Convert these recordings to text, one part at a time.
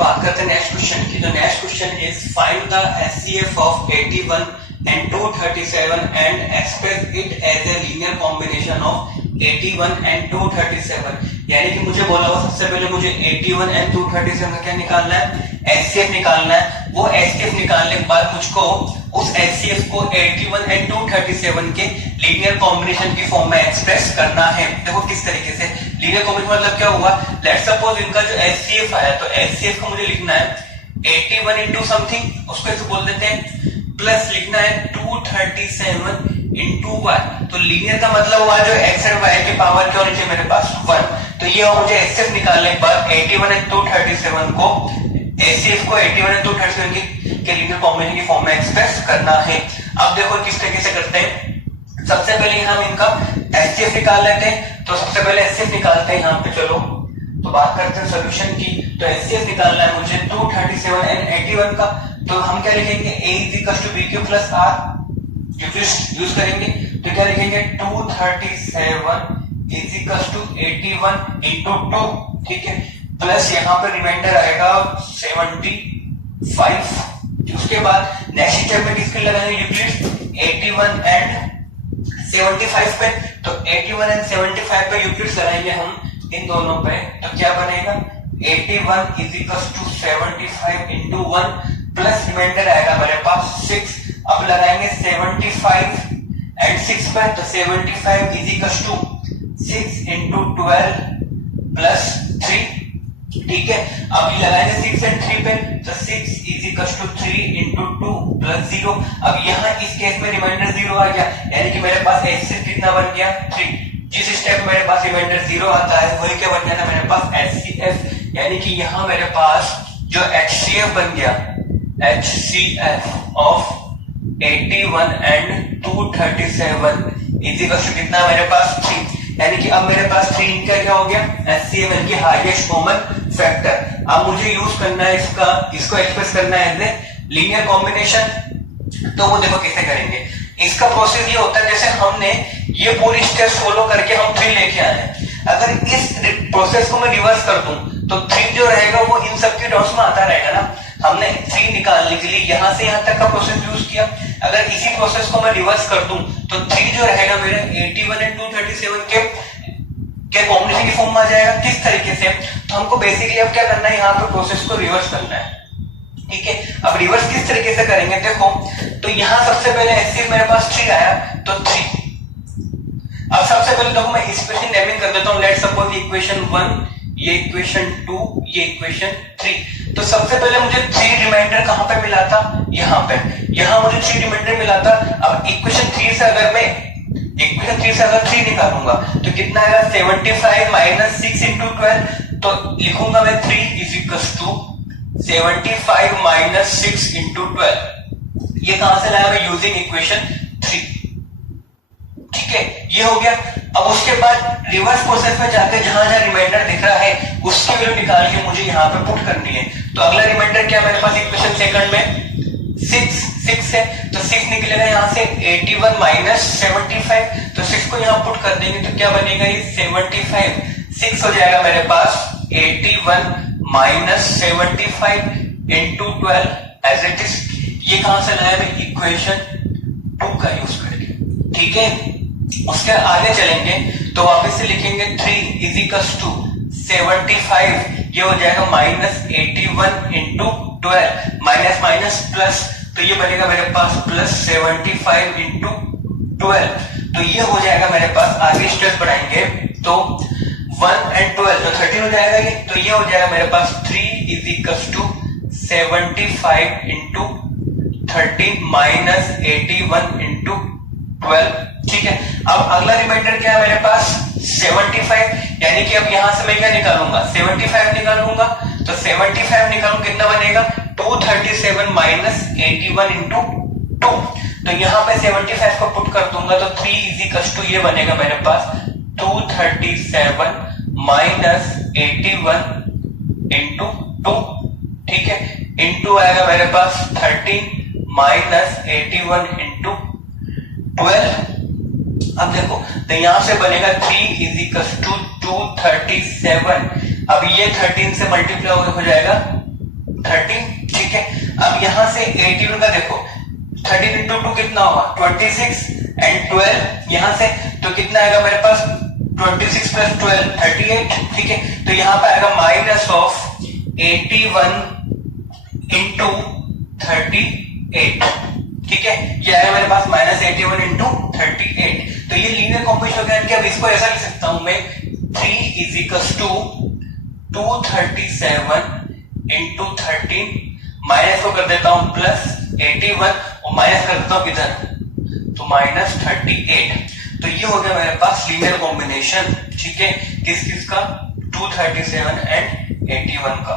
बात करते हैं नेक्स्ट क्वेश्चन की। तो next question is find the HCF of 81 and 237 and express it as a linear combination of 81 and 237। यानी कि मुझे बोला हुआ सबसे पहले मुझे 81 and 237 का क्या निकालना है, एचसीएफ निकालना है। वो एचसीएफ निकालने के बाद मुझको उस एचसीएफ को 81 and 237 के लीनियर कॉम्बिनेशन की फॉर्म में एक्सप्रेस करना है। देखो किस तरीके से लीनियर कॉम्बिनेशन मतलब क्या हुआ, लेट्स सपोज इनका जो एचसीएफ आया तो एचसीएफ को मुझे लिखना है 81 इंटू समथिंग, उसको ऐसे बोल देते हैं, प्लस लिखना है 237 इंटू 1। तो लीनियर का मतलब हुआ जो एक्स एंड वाई की पावर क्या होनी चाहिए मेरे पास 1। तो ये मुझे एचसीएफ निकालने के बाद 81 एंड 237 को एचसीएफ को 81 एंड 237 के लीनियर कॉम्बिनेशन की फॉर्म में एक्सप्रेस करना है। अब देखो किस तरीके से करते हैं। सबसे पहले हम इनका एचसीएफ निकाल लेते हैं। तो सबसे पहले एचसीएफ निकालते हैं यहाँ पे। चलो तो बात करते हैं सोल्यूशन की। तो एचसीएफ निकालना है मुझे 237 एंड 81 का। तो हम क्या लिखेंगे, a equals to bq plus r use करेंगे। तो क्या लिखेंगे 237 इज इक्वल्स टू 81 इंटू 2, ठीक है, प्लस यहाँ पे रिमाइंडर आएगा 75। उसके बाद नेक्स्ट स्टेप में किसके लगाएंगे यूक्लिड 81 एंड 75 पे। तो 81 एंड 75 पे यूक्लिड लगाएंगे हम इन दोनों पे। तो क्या बनेगा 81 is equals to 75 into 1 plus remainder आएगा मेरे पास 6। अब लगाएंगे 75 एंड 6 पर। तो 75 is equals to 6 into 12 plus 3, ठीक है। अब ये लगाएंगे 6 एंड 3 पे। तो 6 is equals to 3 into 2 plus 0। अब यहाँ इस केस में रिमाइंडर 0 आ गया, यानी कि मेरे पास एचसीएफ कितना बन गया 3। जिस स्टेप मेरे पास रिमाइंडर 0 आता है वही क्या बन गया था मेरे पास एचसीएफ। यानी कि यहाँ मेरे पास जो एचसीएफ बन गया HCF of 81 and 237 is equal to कितना मेरे पास 3। यानी कि अब मेरे पास 3 इनका क्या हो गया HCF यानी कि हाईएस्ट कॉमन फैक्टर। अब मुझे यूज करना है इसको एक्सप्रेस करना है एज ए लीनियर कॉम्बिनेशन। तो वो देखो कैसे करेंगे। इसका प्रोसेस ये होता है जैसे हमने ये पूरी स्टेप फॉलो करके हम 3 लेके आए हैं। अगर इस प्रोसेस को मैं रिवर्स कर दूं तो 3 जो रहेगा वो इन सबके टर्म्स में आता रहेगा ना। हमने 3 निकालने के लिए यहां से यहां तक का प्रोसेस यूज किया। अगर इसी प्रोसेस को मैं रिवर्स कर दूं तो 3 जो रहेगा मेरे 81 एंड 237 के कॉम्बिनेशन की फॉर्म में आ जाएगा। किस तरीके से, तो हमको बेसिकली अब क्या करना है, यहाँ पे प्रोसेस को रिवर्स करना है, ठीक है। अब रिवर्स किस तरीके से करेंगे देखो। तो यहाँ सबसे पहले एचसीएफ मेरे पास 3 आया तो 3। अब सबसे पहले देखो मैं इक्वेशन नेमिंग कर देता हूँ। लेट्स सपोज इक्वेशन 1, ये इक्वेशन 2, ये इक्वेशन 3। तो सबसे पहले मुझे 3 रिमाइंडर कहां पे मिला था, यहाँ पे। यहाँ मुझे 3 रिमाइंडर मिला था। अब इक्वेशन 3 से अगर मैं 3 निकालूंगा तो कितना आएगा 75 माइनस 6 इंटू 12। तो लिखूंगा मैं 3 is equals to 75 minus 6 into 12। ये कहां से लाया मैं यूजिंग इक्वेशन 3, ठीक है, ये हो गया। अब उसके बाद रिवर्स प्रोसेस में जाकर जहां जहां रिमाइंडर दिख रहा है उसकी वैल्यू निकाल के मुझे यहाँ पे पुट करनी है। तो अगला रिमाइंडर क्या मेरे पास इक्वेशन सेकंड में 6 है। तो 6 निकलेगा यहाँ से 81 माइनस 75। तो 6 को यहाँ पुट कर देंगे तो क्या बनेगा ये 75। 6 हो जाएगा मेरे पास 81 minus 75 into 12 as it is. ये कहां से लाया मैं इक्वेशन 2 का यूज करके, ठीक है। उसके आगे चलेंगे तो वापस से लिखेंगे 3 इज इक्वल्स टू 75। ये हो जाएगा minus 81 into 12, minus minus plus. तो ये बनेगा मेरे पास प्लस 75 इंटू 12। तो ये हो जाएगा मेरे पास। आगे स्टेप बढ़ाएंगे तो 1 एंड 12 तो 13 हो जाएगा ये। तो ये हो जाएगा मेरे पास 3 is equals to 75 into 13 minus 81 into 12, ठीक है। अब अगला रिमाइंडर क्या है मेरे पास 75। यानी कि अब यहां से मैं क्या निकालूंगा 75 निकालूंगा। तो 75 निकालूं कितना बनेगा 237 माइनस 81 इंटू 2। तो यहां पे 75 को पुट कर दूंगा तो 3 इज इक्वल्स टू ये बनेगा मेरे पास 237 माइनस 81 इंटू 2, ठीक है, इंटू आएगा मेरे पास 13 माइनस 81 इंटू 12। अब देखो तो यहां से बनेगा 3 इज इक्वल टू 237। अब ये 13 से मल्टीप्लाई हो जाएगा 13, ठीक है। अब यहाँ से 81 का देखो 13 इंटू 2 कितना होगा 26 एंड 12 यहाँ से तो कितना आएगा मेरे पास 26 प्लस 12 38, ठीक है। तो यहाँ पे आएगा माइनस ऑफ 81 इंटू 38, ठीक है। ये आएगा मेरे पास माइनस 81 इंटू 38। तो ये लीनियर कॉम्बिनेशन हो गया। अब इसको ऐसा लिख सकता हूं मैं 3 is equals to 237 into 13 minus को कर देता हूं प्लस 81 और माइनस कर देता हूं किधर तो माइनस 38। तो ये हो गया मेरे पास लीनियर कॉम्बिनेशन, ठीक है। किस किस का 237 एंड 81 का,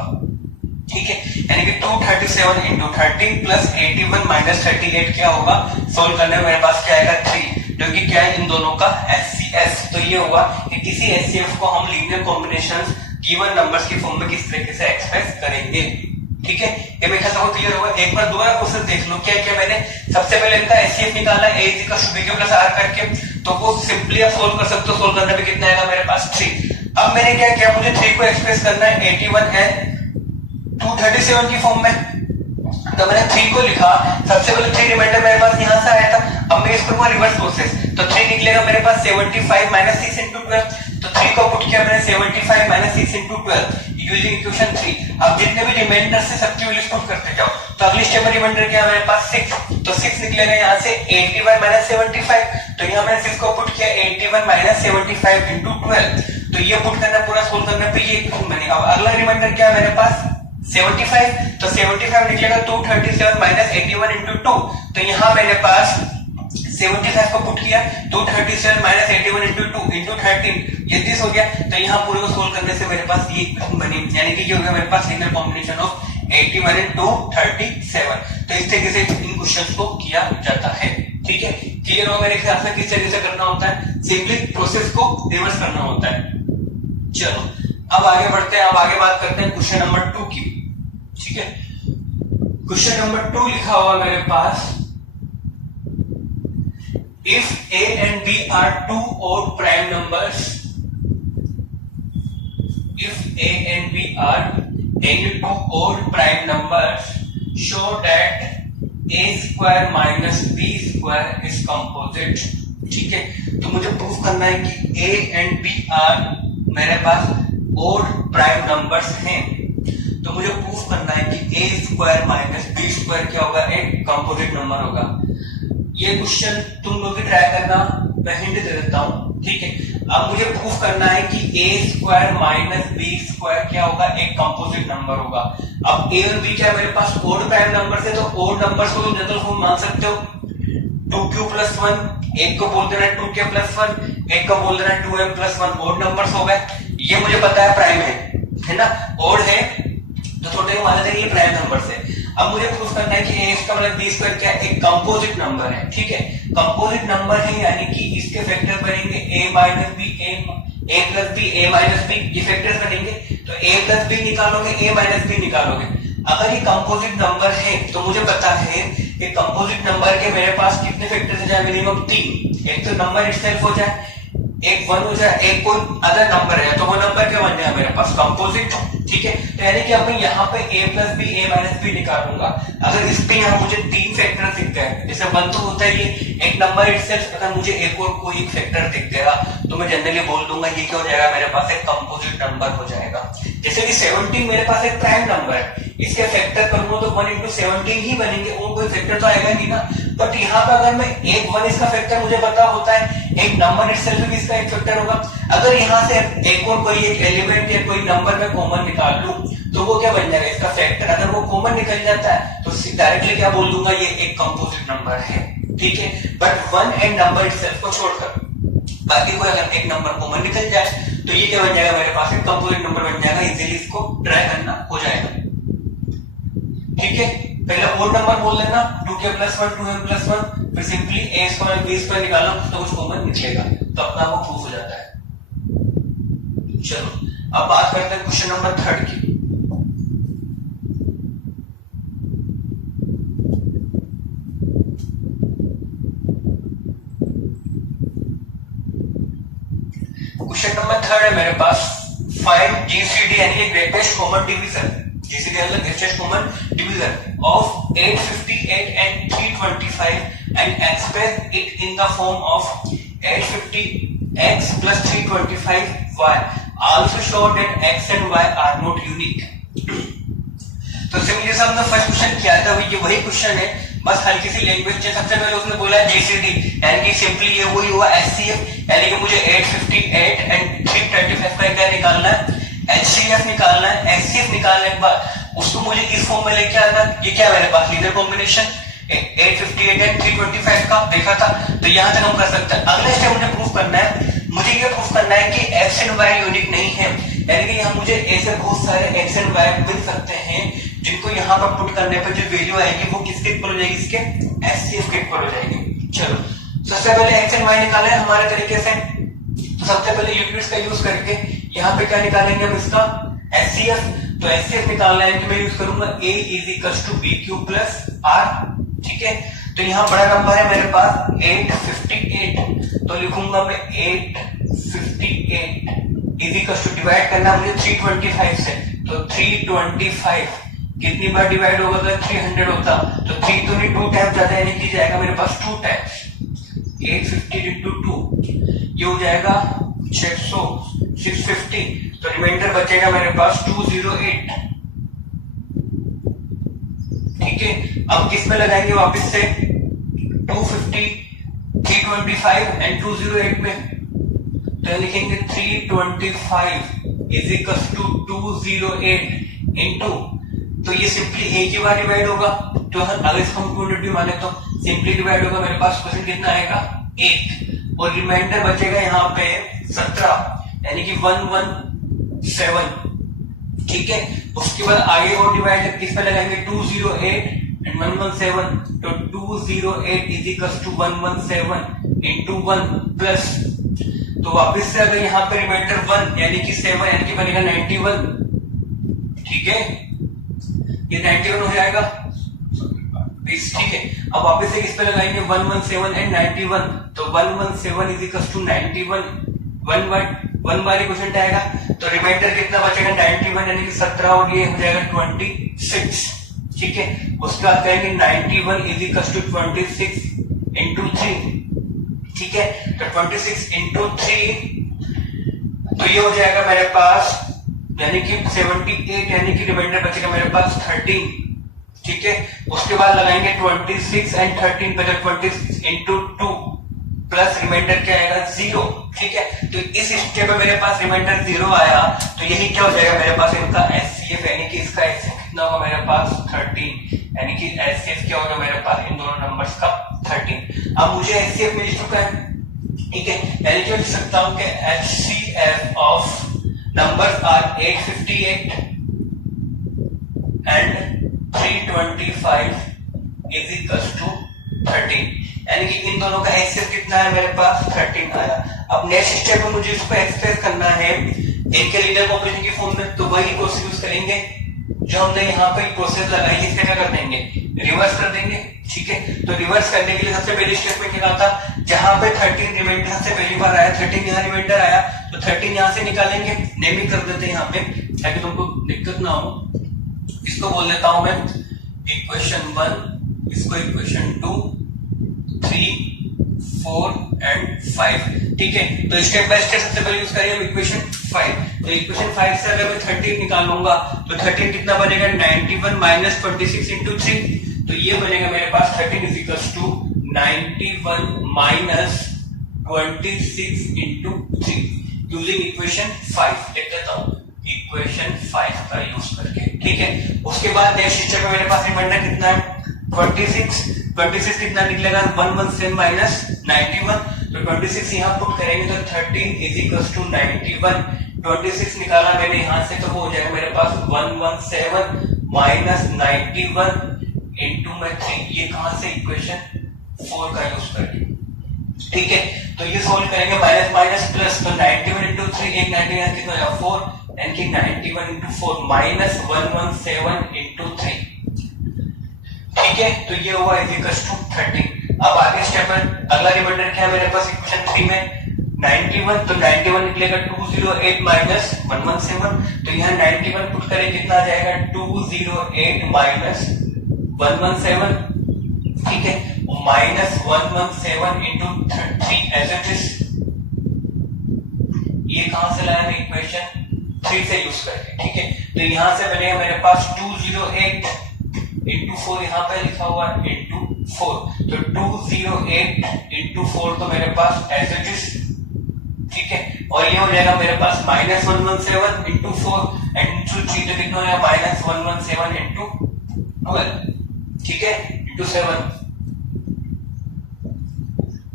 ठीक है। यानी कि 237 इंटू 13 प्लस 81 माइनस 38 क्या होगा सोल्व करने में मेरे पास क्या आएगा 3, जो कि क्या है इन दोनों का एचसीएफ। तो ये हुआ कि किसी एचसीएफ को हम लीनियर कॉम्बिनेशंस गिवन नंबर्स की फॉर्म में किस तरीके से एक्सप्रेस करेंगे, ठीक है। ये मेरे ख्याल से क्लियर होगा। एक बार दोबारा क्वेश्चन देख लो क्या क्या मैंने सबसे पहले इनका एचसीएफ निकाला a is equal to b q plus r करके, तो वो सिंपली आप सोल्व कर सकते हो। सोल्व करने पे कितना आएगा मेरे पास 3। अब मैंने क्या किया मुझे 3 को एक्सप्रेस करना है 81 एंड 237 की फॉर्म में, तो मैंने 3 को लिखा। सबसे पहले 3 रिमाइंडर मेरे पास यहां से आया था। अब मैं इसको रिवर्स प्रोसेस, तो 3 निकलेगा मेरे पास 75 माइनस 6 इंटू 12। तो 3 को पुट किया मैंने 75 माइनस 6 इंटू 12 यूजिंग इक्वेशन 3। अब जितने भी रिमाइंडर से सबकी वैल्यूज पुट करते जाओ। तो अगली स्टेप में रिमाइंडर क्या है मेरे पास 6, तो 6 निकलेगा यहाँ से 81 माइनस 75। तो यहाँ मैंने 6 को पुट किया 81 माइनस 75 इंटू 12। तो ये पुट करना पूरा सोल्व करने पे ये मैंने। अब अगला रिमाइंडर क्या है मेरे पास 75, तो 75 निकलेगा 237 माइनस 81 इंटू 2। तो यहाँ मैंने पास 75 को पुट किया 237 माइनस 81 इंटू 2 इंटू 13, ये 30 हो गया। तो यहाँ पूरे को सोल्व करने से मेरे पास ये बनी, यानी कि ये हो गया मेरे पास लीनियर कॉम्बिनेशन ऑफ 81 इंटू 37। तो इस तरीके से इन क्वेश्चंस को किया जाता है, ठीक है। क्लियर हो मेरे ख्याल से किस तरीके से करना होता है, सिंपली प्रोसेस को रिवर्स करना होता है। चलो अब आगे बढ़ते हैं। अब आगे बात करते हैं क्वेश्चन नंबर 2 की, ठीक है। क्वेश्चन नंबर 2 लिखा हुआ मेरे पास if a and b are two odd prime numbers, if a and b are any two odd prime numbers, show that a square minus b square is composite, ठीक है। तो मुझे प्रूफ करना है कि a and b are मेरे पास odd prime numbers हैं। तो मुझे प्रूफ करना है कि a square minus b square क्या होगा एक कंपोजिट नंबर होगा। ये क्वेश्चन तुम लोग भी ट्राई करना, मैं हिंट दे देता हूं, ठीक है। अब मुझे प्रूफ करना है कि a square minus b square क्या होगा एक कंपोजिट नंबर होगा। अब a और b क्या मेरे पास ओड प्राइम नंबर है, तो ओड नंबर्स को तुम जनरल फॉर्म मान सकते हो 2q प्लस 1, एक को बोल देना 2k प्लस 1, एक को बोल देना 2m प्लस 1, ओड नंबर्स हो गए। ये मुझे पता है प्राइम है ना, ओड है तो छोटे को मान लेते हैं ये प्राइम नंबर है। अब मुझे प्रूफ करना है कि a इसका मतलब b स्क्वायर क्या एक कंपोजिट नंबर है, ठीक है। कंपोजिट नंबर है यानी कि इसके फैक्टर बनेंगे a minus b, a plus b, a minus b, ये फैक्टर्स बनेंगे। तो a प्लस b निकालोगे, a माइनस b निकालोगे। अगर ये कंपोजिट नंबर है तो मुझे पता है कि कंपोजिट नंबर के मेरे पास कितने फैक्टर्स हो जाए मिनिमम 3। एक तो नंबर इटसेल्फ हो जाए, एक 1 हो जाए, एक कोई अदर नंबर है, तो वो नंबर क्या बन जाए मेरे पास कंपोजिट, ठीक है। तो यानी कि अब मैं यहाँ पे a plus b a minus b निकालूंगा। अगर इस पे यहाँ मुझे 3 फैक्टर दिख गए, जैसे 1 तो होता है ये एक नंबर इटसेल्फ, अगर मुझे एक और कोई एक फैक्टर दिख गया तो मैं जनरली बोल दूंगा ये क्या हो जाएगा मेरे पास एक कंपोजिट नंबर हो जाएगा। जैसे कि 17 मेरे पास एक प्राइम नंबर है, इसके फैक्टर करूंगा तो 1 into 17 ही बनेंगे, और कोई फैक्टर तो आएगा नहीं ना। बट यहाँ पे अगर मैं एक 1 इसका फैक्टर मुझे पता होता है, एक नंबर इटसेल्फ भी इसका एक फैक्टर होगा। अगर यहाँ से एक और कोई एक एलिमेंट या कोई नंबर में कॉमन निकाल लूं तो वो क्या बन जाएगा इसका फैक्टर। अगर वो कॉमन निकल जाता है तो डायरेक्टली क्या बोल दूंगा ये एक कंपोजिट नंबर है, ठीक है। बट 1 एंड नंबर इटसेल्फ को छोड़कर बाकी कोई अगर एक नंबर कॉमन निकल जाए तो ये क्या बन जाएगा मेरे पास एक कंपोजिट नंबर बन जाएगा। इजीली इसको ट्राई करना हो जाएगा, ठीक है। पहले ओड नंबर बोल लेना 2k प्लस 1, 2m प्लस 1, फिर simply a square b square निकालना तो कुछ कॉमन निकलेगा, तो अपना वो प्रूफ हो जाता है। चलो अब बात करते हैं क्वेश्चन नंबर 3 की। क्वेश्चन नंबर 3 है मेरे पास, फाइंड जीसीडी यानी ग्रेटेस्ट कॉमन डिवीजन जीसीडी मतलब greatest common divisor of 858 and 325 and express it in the form of 850x plus 325y. Also show that x and y are not unique. तो simply जैसा हमने first question किया था ये वही question है, बस हल्की सी लैंग्वेज चेंज। सबसे पहले उसने बोला है जीसीडी, यानी कि सिंपली ये वही हुआ एचसीएफ, यानी कि मुझे 858 एंड 325 का क्या निकालना है, एचसीएफ निकालना है। एचसीएफ निकालने के बाद उसको मुझे इस फॉर्म में लेके आना। ये क्या मेरे पास लीनियर कॉम्बिनेशन 858 एंड 325 का देखा था, तो यहां तक हम कर सकते हैं। अगला स्टेप मुझे प्रूफ करना है, मुझे ये प्रूफ करना है कि एक्स एंड वाई यूनिक नहीं है, यानी कि यहाँ मुझे ऐसे बहुत सारे एक्स एंड वाई मिल सकते हैं जिनको यहाँ पर पुट करने पर जो वैल्यू आएगी वो किसके इक्वल हो जाएगी, इसके एचसीएफ के इक्वल हो जाएगी। चलो सबसे पहले एक्स एंड वाई निकाले हमारे तरीके से, तो सबसे पहले यूक्लिड्स का यूज करके यहाँ पे क्या निकालेंगे हम, इसका एचसीएफ। तो एचसीएफ निकालना है कि मैं यूज करूंगा a is equals to b q plus r, ठीक है। तो यहाँ बड़ा नंबर है मेरे पास 858, तो लिखूंगा मैं 858 इज इक्वल्स टू डिवाइड करना मुझे 325 से, तो 325 कितनी बार डिवाइड होगा, अगर 300 होता तो 3 तो नहीं 2 टाइम ज्यादा, यानी कि जाएगा मेरे पास 2 टाइम 850 इंटू 2 ये हो जाएगा 600 650, तो रिमाइंडर बचेगा मेरे पास 208, ठीक है। अब किस में लगाएंगे वापस से 250 325 एंड 208 में, तो लिखेंगे 325 इज इक्वल टू 208 इंटू, तो ये सिंपली एक ही बार डिवाइड होगा, तो अगर इसको हम 200 माने तो सिंपली डिवाइड होगा, मेरे पास क्वेश्चन कितना आएगा 1, और रिमाइंडर बचेगा यहाँ पे 17, यानी कि 117, ठीक है। उसके बाद आगे और डिवाइड किस पे लगाएंगे 208 एंड 117, तो 208 is equal to 117 into 1 plus, तो वापस से अगर यहाँ पे रिमाइंडर 1 यानी कि 7 यानी कि बनेगा 91, ठीक है, ये 91 हो जाएगा, ठीक है। अब वापस से किस पे लगाएंगे 117 एंड 91, तो 117 इज इक्वल टू 91, वन बार क्वेश्चन आएगा, तो रिमाइंडर कितना बचेगा 91 यानी कि 17, और ये हो जाएगा 26, ठीक है। उसके बाद कहेंगे 91 इज इक्वल टू 26 इंटू 3, ठीक है, तो 26 इंटू 3, तो ये हो जाएगा मेरे पास यानी कि 78, यानी कि रिमाइंडर बचेगा मेरे पास 13, ठीक है। उसके बाद लगाएंगे 26 एंड 13 पे, 26 इंटू 2 प्लस रिमाइंडर क्या आएगा 0, ठीक है। तो इस स्टेप में मेरे पास रिमाइंडर 0 आया, तो यही क्या हो जाएगा मेरे पास इनका एचसीएफ, यानी कि इसका एचसीएफ कितना होगा मेरे पास 13, यानी कि एचसीएफ क्या होगा मेरे पास इन दोनों नंबर्स का 13। अब मुझे एचसीएफ मिल चुका है, ठीक है, यानी कि लिख सकता हूं कि HCF of numbers are 858 and 325 is equals to 13, यानी कि इन दोनों का एचसीएफ कितना है मेरे पास 13 आया। अब नेक्स्ट स्टेप में मुझे इसको एक्सप्रेस करना है इनके लीनियर कॉम्बिनेशन की फॉर्म में, तो वही प्रोसेस यूज करेंगे जो हमने यहाँ पे प्रोसेस लगाई, इसका क्या कर देंगे रिवर्स कर देंगे, ठीक है। तो रिवर्स करने के लिए सबसे पहले स्टेप में क्या था, जहां पे 13 रिमाइंडर सबसे पहली बार आया, 13 यहाँ रिमाइंडर आया, तो 13 यहां से निकालेंगे, नेमिंग कर देते हैं यहाँ पे ताकि तुमको दिक्कत ना हो। इसको बोल देता हूं मैं इक्वेशन 1, इसको इक्वेशन 2, 3, 4 एंड 5, ठीक है। तो स्टेप बाय स्टेप सबसे पहले यूज करेंगे हम इक्वेशन 5, तो इक्वेशन 5 से अगर मैं 13 निकालूंगा तो 13 कितना बनेगा 91 माइनस 26 इंटू 3, तो ये बनेगा मेरे पास 13 is equal to 91 minus 26 into 3 using equation 5 लिख देता हूं, इक्वेशन 5 का यूज करके, ठीक है। उसके बाद नेक्स्ट स्टेप में मेरे पास रिमाइंडर कितना है 26 कितना निकलेगा 117 माइनस 91, तो 26 यहाँ पुट करेंगे तो 13 इज इक्वल टू 91, 26 निकाला मैंने यहाँ से तो वो हो जाएगा मेरे पास 117 माइनस 91 इंटू में 3, ये कहां से इक्वेशन 4 का यूज करके, ठीक है। तो ये सोल्व करेंगे माइनस माइनस प्लस, तो 91 इंटू 3 एक 91 कितना हो जाएगा 4, यानी कि 91 इंटू 4 माइनस 117 इंटू 3, ठीक है। तो ये हुआ इज इक्वल टू 13। अब आगे स्टेप में अगला रिमाइंडर क्या है मेरे पास इक्वेशन 3 में 91, तो 91 निकलेगा 208 माइनस 117, तो यहाँ 91 पुट करें कितना आ जाएगा 208 माइनस 117, ठीक है, minus 117 into 3 as it is. ये कहां से लाया मैं इक्वेशन 3 से यूज करके, ठीक है, तो यहां से बनेगा मेरे पास 208 इंटू 4, यहाँ पे लिखा हुआ है इंटू 4, तो 208 इंटू 4 तो मेरे पास एज इट इज, ठीक है, और ये हो जाएगा मेरे पास माइनस 117 इंटू 4 एंड इंटू 3, तो कितना हो जाएगा माइनस 117 इंटू 12, ठीक है, इंटू 7।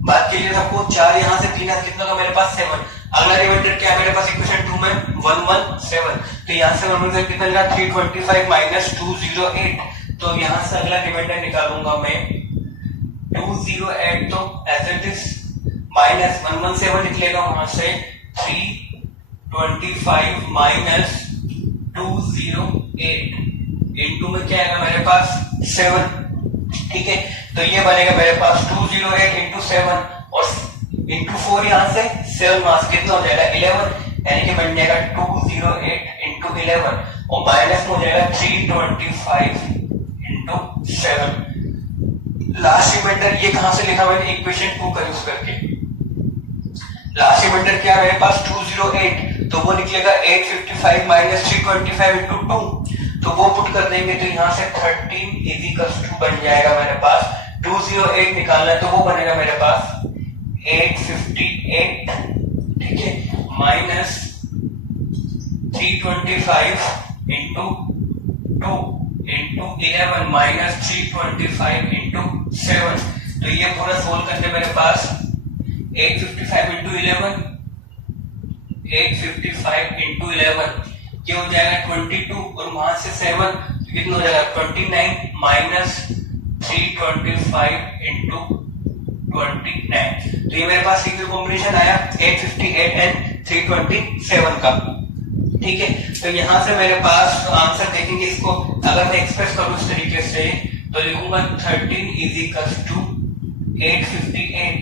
बात कीजिए सबको 4 यहां से 3 कितना का मेरे पास 7। अगला रिमाइंडर क्या है मेरे पास इक्वेशन 2 में 117, तो यहां से 117 कितना निकला 325 माइनस 208, तो यहां से अगला रिमाइंडर निकालूंगा मैं 208, तो एज इट इज माइनस 117 निकलेगा वहां से 325 माइनस 208 इंटू में क्या आएगा मेरे पास 7, ठीक है, तो ये बनेगा मेरे पास 208 इंटू 7 और इंटू 4 यहां से 7 वहां से कितना हो जाएगा 11, यानी कि बन जाएगा 208 इंटू 11 और माइनस हो जाएगा 325 इंटू 7। लास्ट रिमाइंडर ये कहां से लिखा मैंने इक्वेशन 2 का यूज करके। लास्ट रिमाइंडर क्या है मेरे पास 208, तो वो निकलेगा 855 माइनस 325 इंटू 2, तो वो पुट कर देंगे तो यहां से 13 इज इक्वल टू बन जाएगा मेरे पास 208 निकालना है, तो वो बनेगा मेरे पास 858, ठीक है, minus 325 into 2 into 11 minus 325 into 7, तो ये पूरा सोल्व करके मेरे पास 855 इंटू 11, 855 इंटू 11 ये हो जाएगा 22 और वहां से 7 तो कितना हो जाएगा 29 माइनस 325 इंटू 29, तो ये मेरे पास इक्वल कॉम्बिनेशन आया 858 एंड 327 का, ठीक है, तो यहां से मेरे पास आंसर देखेंगे इसको अगर मैं एक्सप्रेस करूं इस तरीके से तो लिखूंगा 13 is equal to 858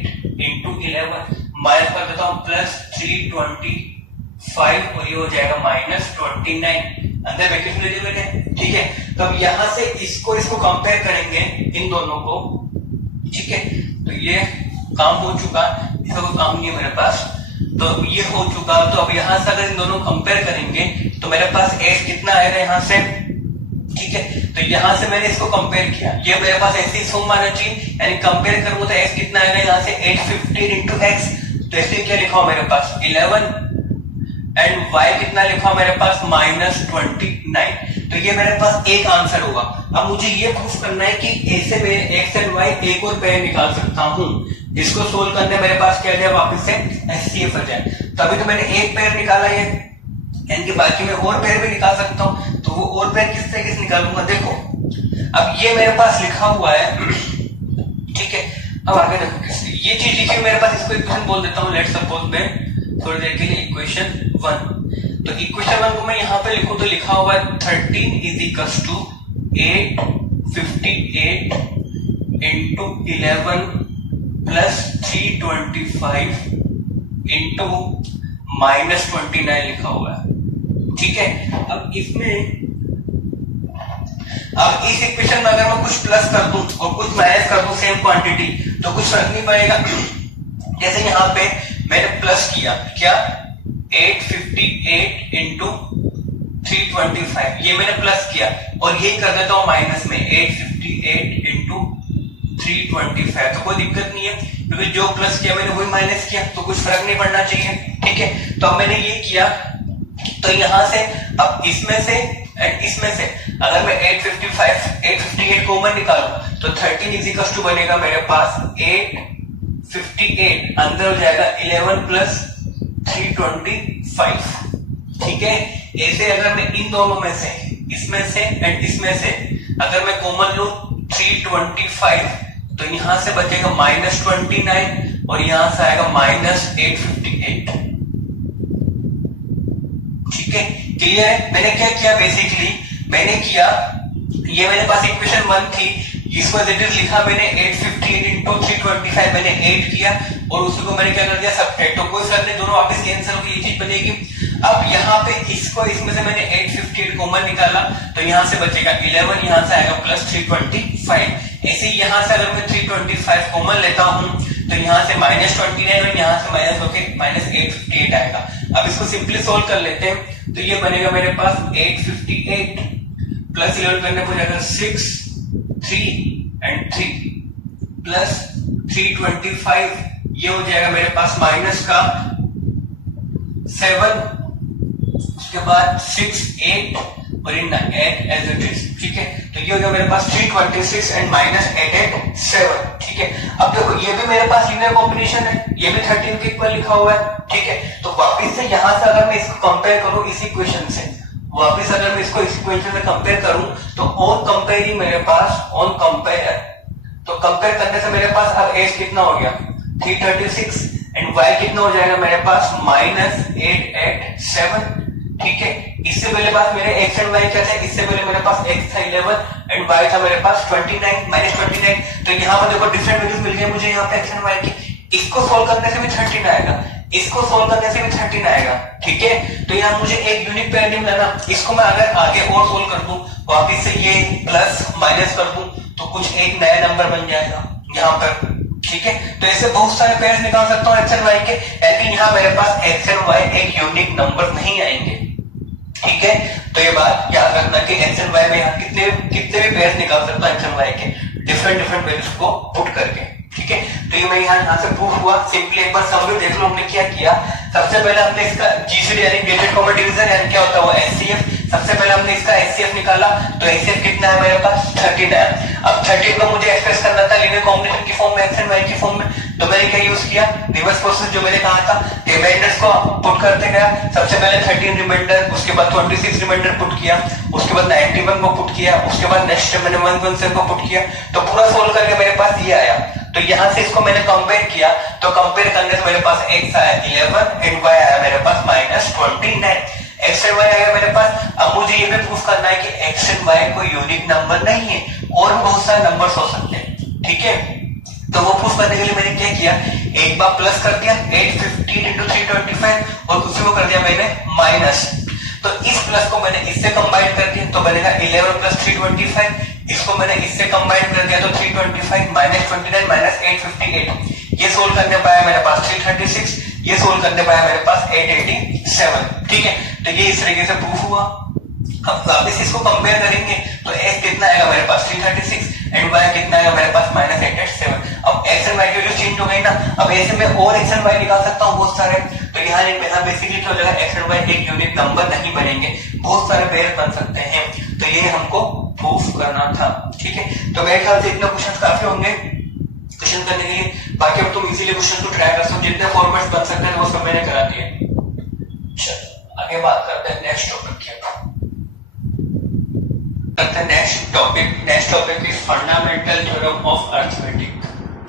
into 11 minus कर देता हूं प्लस 325 और ये हो जाएगा माइनस 29 अंदर ब्रैकेट में बेटे, ठीक है, तो अब यहां से इसको कंपेयर करेंगे इन दोनों को, ठीक है, तो ये काम हो चुका, इसका कोई काम नहीं है मेरे पास, तो ये हो चुका, तो अब यहां से अगर इन दोनों कंपेयर करेंगे तो मेरे पास x कितना आएगा यहां से, ठीक है, तो यहां से मैंने इसको कंपेयर किया, ये मेरे पास ऐसे ही सम आना चाहिए, यानी कंपेयर करूंगा तो x कितना आएगा यहां से 815 इंटू x, तो इसलिए क्या लिखा हो मेरे पास 11 एंड y कितना लिखा मेरे पास माइनस 29, तो ये मेरे पास एक आंसर होगा। अब मुझे ये प्रूफ करना है कि ऐसे में x एंड y एक और पेयर निकाल सकता हूं, इसको सोल्व करने मेरे पास क्या जाए वापस से HCF आ जाए, तभी तो मैंने एक पेयर निकाला है, यानी कि बाकी मैं और पेयर भी निकाल सकता हूं, तो वो और पेयर किस तरीके से निकालूंगा देखो, अब ये मेरे पास लिखा हुआ है, ठीक है, अब आगे देखो किससे ये चीज लिखी मेरे पास, इसको इक्वेशन बोल देता हूं, लेट्स सपोज मैं थोड़ी देर के लिए इक्वेशन 1, तो इक्वेशन 1 को मैं यहां पे लिखूं तो लिखा हुआ है 13 is equal to 858 into 11 plus 325 into minus 29 लिखा हुआ है, ठीक है, अब इस इक्वेशन में अगर मैं कुछ प्लस कर दूं और कुछ माइनस कर दूं सेम क्वांटिटी तो कुछ फर्क नहीं पड़ेगा, जैसे यहां पे मैंने प्लस किया क्या 858 इंटू 325 ये मैंने प्लस किया और यही कर देता हूं माइनस में 858 इंटू 325, तो कोई दिक्कत नहीं है क्योंकि जो प्लस किया मैंने वही माइनस किया, तो कुछ फर्क नहीं पड़ना चाहिए, ठीक है, तो अब मैंने ये किया, तो यहां से अब इसमें से एंड इसमें से अगर मैं 858 कॉमन निकालूं तो 13 इज इक्वल टू बनेगा मेरे पास 858 अंदर हो जाएगा 11 प्लस 325, ठीक है, ऐसे अगर मैं इन दोनों में से इसमें से एंड इसमें से अगर मैं कॉमन लूं 325 तो यहां से बचेगा माइनस 29 और यहां से आएगा माइनस 858, ठीक है, क्लियर है। मैंने क्या किया बेसिकली मैंने किया ये मेरे पास इक्वेशन 1 थी, इसको एज इट इज लिखा मैंने 858 इंटू 325 मैंने 8 किया और उसी को मैंने क्या कर दिया सब्ट्रैक्ट, तो कोई फर्क नहीं, दोनों वापस कैंसिल होकर ये चीज बनेगी। अब यहाँ पे इसको इसमें से मैंने 858 कॉमन निकाला तो यहाँ से बचेगा 11, यहाँ से आएगा प्लस 325। ऐसे यहाँ से अगर मैं 325 कॉमन लेता हूँ तो यहाँ से -29 और यहाँ से माइनस होके -858 आएगा। अब इसको सिंपली सोल्व कर लेते हैं तो ये बनेगा मेरे पास 858 प्लस 11 करने पर जाएगा 6 3 and 3 प्लस 325, ये हो जाएगा मेरे पास माइनस का 7, उसके बाद 6 8 और इन 8 एज इट इज, ठीक है। तो ये हो गया मेरे पास 326 एंड माइनस 887, ठीक है। अब देखो ये भी मेरे पास लीनियर कॉम्बिनेशन है, ये भी 13 के इक्वल लिखा हुआ है, ठीक है। तो वापिस से यहां से अगर मैं इसको कंपेयर करूं इस इक्वेशन से, वापिस अगर मैं इसको इस इक्वेशन से कंपेयर करूं तो ऑन कंपेयरिंग मेरे पास ऑन कंपेयर, तो कंपेयर करने से मेरे पास अब एज कितना हो गया 336 एंड वाई कितना हो जाएगा मेरे पास -887, ठीक है। इससे पहले पास मेरे एक्स एंड वाई क्या थे, इससे पहले मेरे पास एक्स था 11 एंड वाई था मेरे पास 29 -29, तो यहाँ पर देखो डिफरेंट वैल्यूज मिल गए मुझे यहाँ पे एक्स एंड वाई की। इसको सोल्व करने से भी 13 आएगा, इसको सोल्व करने से भी 13 आएगा, ठीक है। तो यहाँ मुझे एक यूनिक पेयर नहीं मिला, इसको मैं अगर आगे और सोल्व कर दूं वापिस से ये प्लस माइनस कर दूं तो कुछ एक नया नंबर बन जाएगा यहाँ पर, ठीक है। तो ऐसे बहुत सारे पेयर्स निकाल सकता हूँ एक्स एंड वाई के, लेकिन यहाँ मेरे पास एक्स एंड वाई एक यूनिक नंबर नहीं आएंगे, ठीक है। तो ये बात याद रखना कि एक्स एंड वाई में यहाँ कितने भी पेयर्स निकाल सकता हूँ एक्स एंड वाई के डिफरेंट वैल्यूज को पुट करके, ठीक है। तो ये मैं यहाँ से प्रूफ हुआ, सिंपली एक बार समरी देख लो हमने क्या किया। सबसे पहले हमने इसका जीसीडी यानी वेटेड कॉमन डिवीजन यानी क्या होता है वो एचसीएफ, सबसे पहले हमने इसका एचसीएफ निकाला तो एचसीएफ कितना है मेरे पास 13 है। अब 13 को मुझे एक्सप्रेस करना था लीनियर कॉम्बिनेशन की फॉर्म में, एक्स एंड वाई की फॉर्म में, तो मैंने क्या यूज किया रिवर्स प्रोसेस जो मैंने कहा था, रिमाइंडर्स को पुट करते गया। सबसे पहले 13 रिमाइंडर, उसके बाद 26 रिमाइंडर पुट किया, उसके बाद 91 को पुट किया, उसके बाद नेक्स्ट मैंने 117 को पुट किया, तो पूरा सोल्व करके मेरे पास ये आया। तो यहाँ से इसको मैंने कंपेयर किया तो कंपेयर करने से मेरे पास एक्स आया 11 एंड वाई आया मेरे पास -29, एक्स एंड वाई आया मेरे पास। अब मुझे ये भी प्रूफ करना है कि एक्स एंड वाई कोई यूनिक नंबर नहीं है और भी बहुत सारे नंबर्स हो सकते हैं, ठीक है। तो वो प्रूफ करने के लिए मैंने क्या किया, एक बार प्लस कर दिया 815 इंटू 325 और दूसरे को कर दिया मैंने माइनस, तो इस प्लस को मैंने इससे कंबाइन कर दिया तो बनेगा 11 प्लस 325, इसको मैंने इससे कंबाइन कर दिया तो 325 -29 -858, ये सोल्व करने पाया मेरे पास 336, ये सोल्व करने पाया मेरे पास 887, ठीक है। तो ये इस तरीके से प्रूफ हुआ। अब वापस इसको कंपेयर करेंगे तो x कितना आएगा मेरे पास 336 एंड y कितना आएगा मेरे पास -887। अब x एंड y की वैल्यू चेंज हो गई ना, अब ऐसे में और x एंड y निकाल सकता हूँ बहुत सारे, तो यहाँ बेसिकली क्या हो जाएगा एक्स एंड y एक यूनिक नंबर नहीं बनेंगे, बहुत सारे पेयर बन सकते हैं, तो ये हमको प्रूफ करना था, ठीक है। तो मेरे ख्याल से इतने क्वेश्चन काफी होंगे क्वेश्चन करने के लिए, बाकी अब तुम इजीली क्वेश्चन को ट्राई कर सकते हो, जितने फॉर्मेट्स बन सकते हैं वो सब मैंने करा दिए। चलो आगे बात करते हैं नेक्स्ट टॉपिक की। Next topic is fundamental theorem of arithmetic,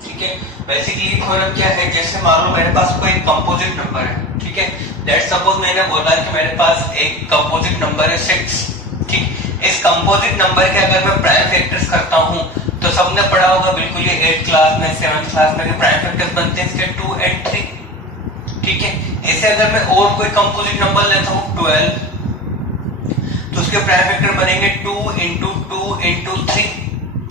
ठीक है। बेसिकली थ्योरम क्या है, जैसे मान लो मेरे पास कोई कंपोजिट नंबर है, ठीक है। लेट्स सपोज मैंने बोला कि मेरे पास एक कंपोजिट नंबर है 6, ठीक। इस कंपोजिट नंबर के अगर मैं प्राइम फैक्टर्स करता हूं तो सबने पढ़ा होगा बिल्कुल ये 8th क्लास में 7th क्लास में प्राइम फैक्टर्स बनते हैं इसके 2 और 3, ठीक है। ऐसे अगर मैं और कोई कंपोजिट नंबर लेता हूं 12 तो उसके प्राइम फैक्टर बनेंगे 2 into 2 into 3,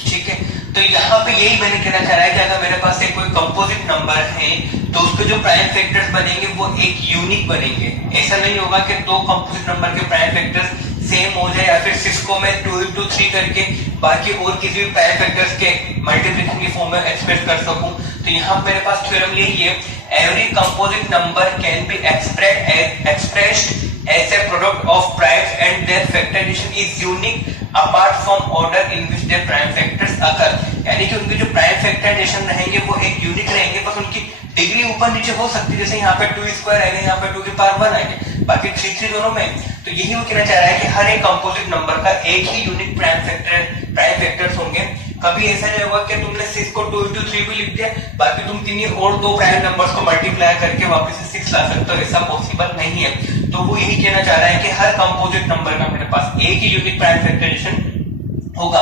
ठीक है। तो यहाँ पे यही मैंने कहना चाह रहा है कि अगर मेरे पास एक कोई कंपोजिट नंबर है तो उसके जो प्राइम फैक्टर्स बनेंगे वो एक यूनिक बनेंगे। ऐसा नहीं होगा कि दो कंपोजिट नंबर के प्राइम फैक्टर्स सेम हो जाए या फिर 6 को मैं 2 into 3 करके बाकी और किसी भी प्राइम फैक्टर्स के मल्टीप्लिकेशन की फॉर्म में एक्सप्रेस कर सकूं। तो यहाँ मेरे पास थ्योरम यही है, every composite number can be expressed as a product of primes and their factorization is unique apart from order in which their prime factors occur। यानी कि उनके जो प्राइम फैक्टराइजेशन रहेंगे वो एक यूनिक रहेंगे, बस उनकी डिग्री ऊपर नीचे हो सकती है, जैसे यहाँ पे 2 स्क्वायर आएंगे, यहाँ पे 2 की पावर 1 आएंगे, बाकी 3 दोनों में। तो यही वो कहना चाह रहा है कि हर एक कंपोजिट नंबर का एक ही यूनिक प्राइम फैक्टर्स होंगे। कभी ऐसा नहीं होगा कि तुमने 6 को 2 into 3 भी लिख दिया, बाकी तुम किन्हीं और दो प्राइम नंबर्स को मल्टीप्लाई करके वापस से 6 ला सकते हो, ऐसा पॉसिबल नहीं है। तो वो यही कहना चाह रहा है कि हर कंपोजिट नंबर का मेरे पास एक ही यूनिक प्राइम फैक्टराइजेशन होगा।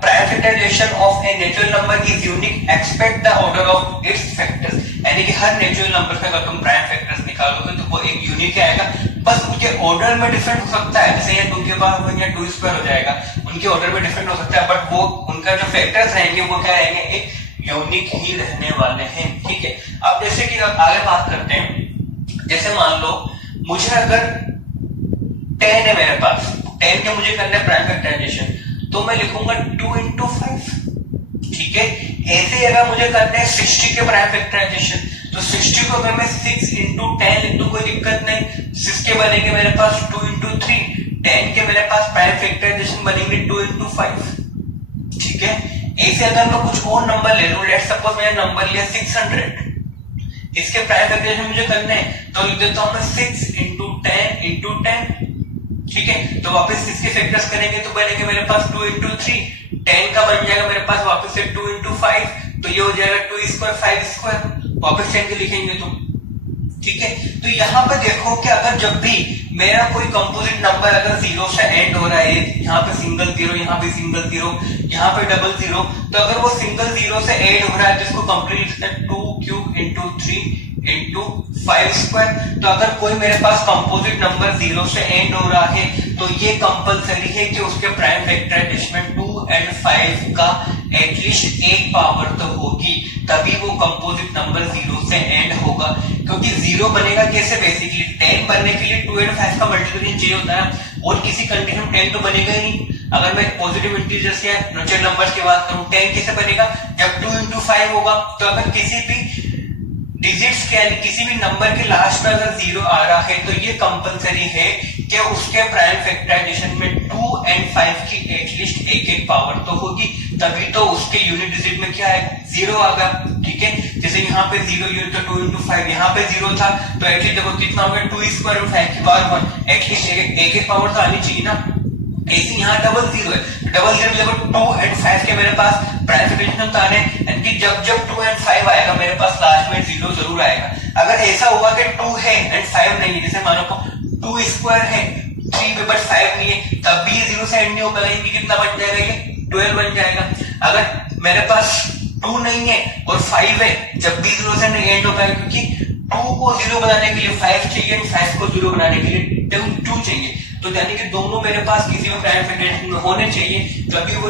Prime factorization of a natural number is unique expect the order of its factors, यानी कि हर नेचुरल नंबर का अगर तुम प्राइम फैक्टर्स निकालोगे तो वो एक यूनिक आएगा, बस उनके ऑर्डर में डिफरेंट हो सकता है, जैसे ये 2 के बाद 1 या 2 स्क्वायर हो जाएगा, उनके ऑर्डर में डिफरेंट हो सकता है, बट वो उनका जो फैक्टर्स रहेंगे वो क्या रहेंगे, एक यूनिक ही रहने वाले हैं। ठीक है, अब जैसे कि आगे बात करते हैं, जैसे मान लो मुझे अगर 10 है मेरे पास, 10 के मुझे करना है प्राइम फैक्टराइजेशन, तो मैं लिखूंगा 2 into 5। ठीक है, ऐसे अगर मुझे करना है 60 के प्राइम फैक्टराइजेशन, तो 60 को अगर मैं 6 into 10 लिख दूं कोई दिक्कत नहीं, 6 के बनेंगे मेरे पास 2 into 3, 10 के मेरे पास प्राइम फैक्टराइजेशन बनेंगे 2 into 5। ठीक है, ऐसे अगर मैं कुछ और नंबर ले लूं, लेट्स सपोज मैंने नंबर लिया 600, इसके प्राइम फैक्टराइजेशन मुझे करने हैं तो लिख देता हूं मैं 6 into 10 into 10। ठीक है, तो वापस इसके फैक्टर्स करेंगे तो बनेंगे मेरे पास 2 into 3, 10 का बन जाएगा मेरे पास वापस से 2 into 5, तो ये हो जाएगा 2 square 5 square, वापस 10 के लिखेंगे तो। ठीक है, तो यहाँ पे देखो कि अगर जब भी मेरा कोई कंपोजिट नंबर अगर 0 से एंड हो रहा है, यहाँ पे सिंगल 0, यहाँ पे सिंगल 0, यहाँ पे डबल 0, तो अगर वो सिंगल 0 से एंड हो रहा है तो इसको कंप्लीट लिखते हैं 2 cube into 3 into 5 स्क्वायर। तो अगर कोई मेरे पास कंपोजिट नंबर 0 से एंड हो रहा है तो ये कंपलसरी है कि उसके प्राइम फैक्टराइजेशन 2 and 5 का एटलीस्ट एक पावर तो होगी, तभी वो कंपोजिट नंबर 0 से एंड होगा, क्योंकि 0 बनेगा कैसे, बेसिकली 10 बनने के लिए 2 and 5 का मल्टीप्लिकेशन चाहिए होता है, और किसी कंडीशन 10 तो बनेगा ही नहीं। अगर मैं पॉजिटिव इंटीजर्स या नेचुरल नंबर्स की बात करूं, 10 कैसे बनेगा, जब 2 into 5 होगा। तो अगर किसी भी डिजिट्स के यानी किसी भी नंबर के लास्ट में अगर 0 आ रहा है तो ये कंपलसरी है कि उसके प्राइम फैक्टराइजेशन में 2 and 5 की एटलीस्ट एक पावर तो होगी, तभी तो उसके यूनिट डिजिट में क्या है, 0 आगा। ठीक है, जैसे यहाँ पे 0 यूनिट तो 2 into 5, यहाँ पे 0 था तो एटलीस्ट देखो कितना हो गया, 2 square और 5 की पावर 1, एटलीस्ट एक पावर तो आनी चाहिए ना। ऐसे यहाँ डबल 0 है, डबल 0 देखो 2 and 5 के मेरे पास प्राइम फैक्टराइजेशन तो आने, यानी कि जब 2 and 5 आएगा मेरे पास लास्ट में 0 जरूर आएगा। अगर ऐसा हुआ कि 2 है and 5 नहीं है, जैसे मानो को 2 स्क्वायर है 3 में बट 5 नहीं है, तब भी 0 से एंड नहीं होगा, यानी कि कितना बन जाएगा, ये 12 बन जाएगा। अगर मेरे पास 2 नहीं है और 5 है, जब भी 0 से नहीं एंड होगा, क्योंकि 2 को 0 बनाने के लिए 5 चाहिए, 5 को 0 बनाने के लिए 2 चाहिए, तो यानी कि दोनों मेरे पास किसी भी प्राइम फैक्टराइजेशन में होने चाहिए, तभी वो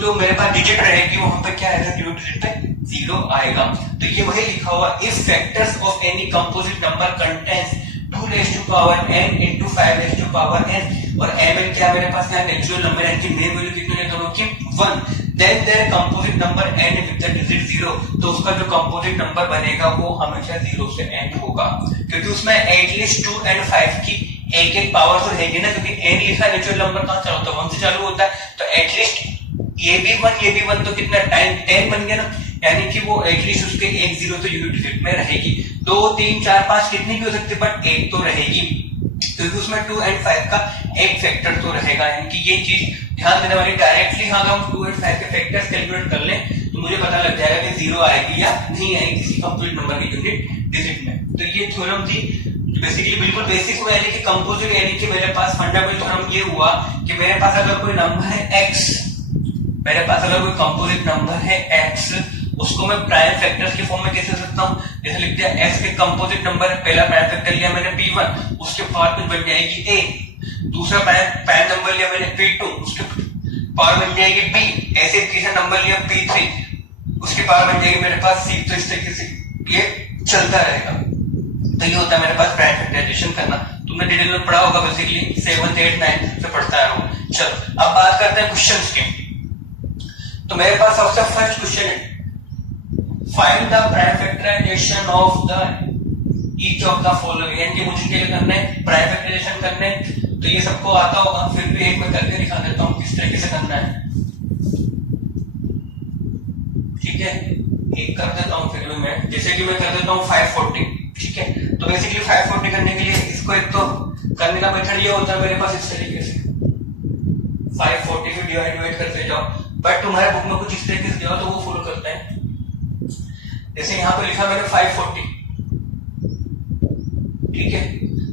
जो मेरे पास डिजिट रहेगी वहां पे क्या आएगा, डिजिट पे 0 आएगा। तो ये वही लिखा हुआ, if factors of any composite number contains 2 raised to power n into 5 raised to power n, और mn क्या मेरे पास यहाँ नेचुरल नंबर है कि मेन वैल्यू कितने ले दोनों की 1, then there composite number n with the digit 0, तो उसका जो कंपोजिट नंबर बनेगा वो हमेशा 0 से एंड होगा, क्योंकि उसमें एटलीस्ट 2 and 5 की एक पावर तो रहेगी ना, क्योंकि n लिखा नेचुरल नंबर कहाँ चालू होता है, 1 से चालू होता है, तो एटलीस्ट ये भी 1 तो कितना टाइम 10 बन गया ना, यानी कि वो एटलीस्ट उसके एक 0 तो यूनिट डिजिट में रहेगी। 2 3 4 5 कितनी भी हो सकती है, बट एक तो रहेगी, क्योंकि उसमें 2 and 5 का एक फैक्टर तो रहेगा, यानी कि ये चीज ध्यान देने वाली। डायरेक्टली अगर हम 2 and 5 के फैक्टर्स कैलकुलेट कर लें तो मुझे पता लग जाएगा कि 0 आएगी या नहीं आएगी किसी कंप्लीट नंबर की यूनिट डिजिट में। तो ये थ्योरम थी बेसिकली बिल्कुल बेसिक हुआ, यानी कि कंपोजिट, यानी कि मेरे पास फंडामेंटल थ्योरम ये हुआ कि मेरे पास अगर कोई नंबर है x, मेरे पास अगर कोई कंपोजिट नंबर है x, उसको मैं प्राइम फैक्टर्स के फॉर्म में कैसे सकता हूँ, जैसे लिख दिया x के कंपोजिट नंबर, पहला प्राइम फैक्टर लिया मैंने p1, उसके पावर में बन जाएगी a, दूसरा प्राइम नंबर लिया मैंने p2, उसके पावर बन जाएगी b, ऐसे तीसरा नंबर लिया p3, उसके पावर बन जाएगी मेरे पास c। तो इस तरीके से ये चलता रहेगा। तो ये होता है मेरे पास प्राइम फैक्टराइजेशन करना, तुमने डिटेल में पढ़ा होगा, बेसिकली 7th 8th 9th से पढ़ता है वो। चलो अब बात करते हैं क्वेश्चंस की। तो मेरे पास सबसे फर्स्ट क्वेश्चन है, find the prime factorization of the each of the following, यानी कि मुझे क्या करना है, प्राइम फैक्टराइजेशन करना है। तो ये सबको आता होगा, फिर भी एक मैं करके दिखा देता हूँ किस तरीके से करना है। ठीक है, एक कर देता हूँ फिर भी मैं, जैसे कि मैं कर देता हूँ 540। ठीक है, तो बेसिकली 540 करने के लिए इसको एक तो करने का मेथड ये होता है मेरे पास इस तरीके से, 540 से डिवाइड करते जाओ, बट तुम्हारे बुक में कुछ इस तरीके से दिया तो वो फॉलो करते हैं। जैसे यहाँ पे लिखा मैंने 540, ठीक है,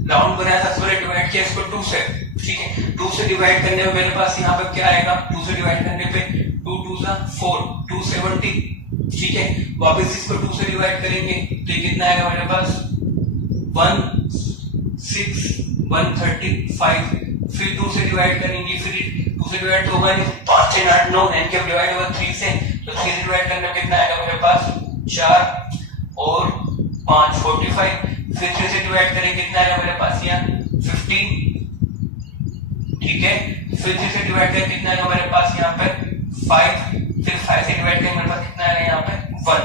राउंड बनाया था, सबसे डिवाइड किया इसको 2 से। ठीक है, 2 से डिवाइड करने में मेरे पास यहाँ पे क्या आएगा, 2 से डिवाइड करने पे 2 2 सा 4, 270, ठीक है। वापस इसको 2 से डिवाइड करेंगे तो ये कितना आएगा हमारे पास 135, फिर 2 से डिवाइड करेंगे, फिर 2 से डिवाइड तो होगा नहीं, 5 6 8 9, n के डिवाइड होगा 3 से, तो 3 से डिवाइड करने में कितना आएगा मेरे पास 4 और 5 45, फिर 3 से डिवाइड करेंगे कितना आएगा मेरे पास यहाँ 15, ठीक है। फिर 3 से डिवाइड करेंगे कितना आएगा मेरे पास यहाँ पे 5, फिर 5 से डिवाइड करेंगे मेरे पास कितना आएगा यहाँ पे 1,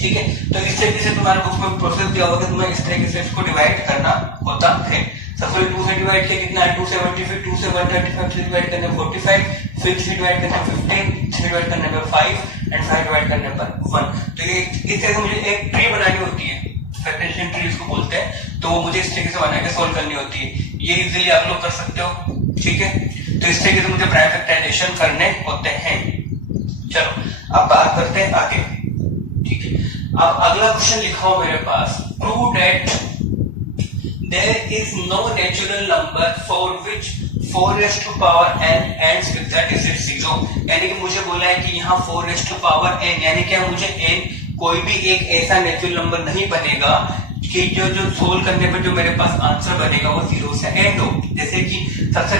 ठीक है। तो इस तरीके से तुम्हारे बुक में प्रोसेस दिया होगा कि तुम्हें इस तरीके से इसको डिवाइड करना होता है। सबसे 2 से डिवाइड किया कितना है 270, फिर 2 से 135 से डिवाइड करने में 45, फिर 3 डिवाइड करने में 15, 3 डिवाइड करने में 5 एंड 5 डिवाइड करने पर 1। तो ये इस तरह से मुझे एक ट्री बनानी होती है, फैक्टराइजेशन ट्री इसको बोलते हैं, तो वो मुझे इस तरीके से बना के सोल्व करनी होती है। ये इजीली आप लोग कर सकते हो, ठीक है। तो इस तरीके से मुझे प्राइम फैक्टराइजेशन करने होते हैं। चलो अब बात करते हैं आगे, ठीक है। अब अगला क्वेश्चन लिखा हो मेरे पास, prove that there is no natural number for which 4 raised to power n ends with the digit 0। यानी कि मुझे बोला है कि यहाँ 4 raised to power n, यानी कि मुझे n कोई भी एक ऐसा नेचुरल नंबर नहीं बनेगा कि जो सोल्व करने पे जो मेरे पास आंसर बनेगा वो 0 से एंड हो। जैसे कि सबसे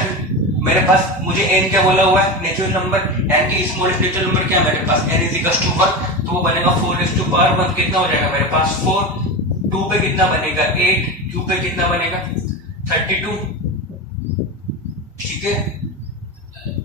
मेरे पास मुझे n क्या बोला हुआ है नेचुरल नंबर, यानी कि स्मॉलेस्ट नेचुरल नंबर क्या मेरे पास n is equals to 1, तो वो बनेगा 4 raised to power 1, कितना हो जाएगा मेरे पास 4, 2 पे कितना बनेगा 8, क्यू पे कितना बनेगा 32, ठीक है।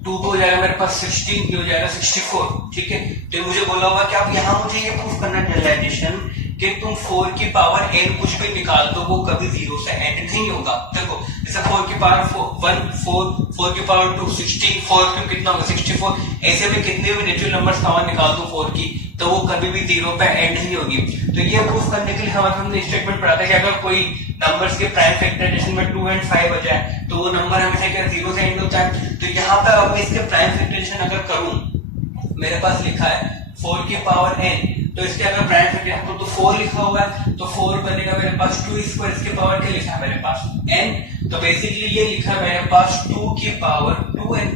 2 पे हो जाएगा मेरे पास 16, ये हो जाएगा 64, ठीक है। तो मुझे बोला हुआ कि आप यहाँ मुझे ये प्रूफ करना जनरलाइजेशन कि तुम 4 की पावर n कुछ भी निकाल दो वो कभी 0 से एंड नहीं होगा। देखो जैसे 4 की पावर 1 4, 4 की पावर 2 16, 4 क्यूब कितना होगा 64, ऐसे भी कितने भी नेचुरल नंबर्स पावर निकाल दो 4 की तो वो कभी भी 0 पे एंड नहीं होगी। तो ये प्रूफ करने के लिए हमने स्टेटमेंट पढ़ा था कि अगर कोई नंबर्स के प्राइम फैक्टराइजेशन में 2 एंड 5 हो जाए तो वो नंबर हमेशा क्या 0 से एंड होता है। तो यहाँ पे अब मैं इसके प्राइम फैक्टराइजेशन अगर करूं, मेरे पास लिखा है 4 की पावर n, तो इसके अगर प्राइम फैक्टराइजेशन तो 4 लिखा हुआ है तो 4 बनेगा मेरे पास 2 स्क्वायर, इसके पावर क्या लिखा है मेरे पास n, तो बेसिकली ये लिखा है मेरे पास 2 की पावर 2n,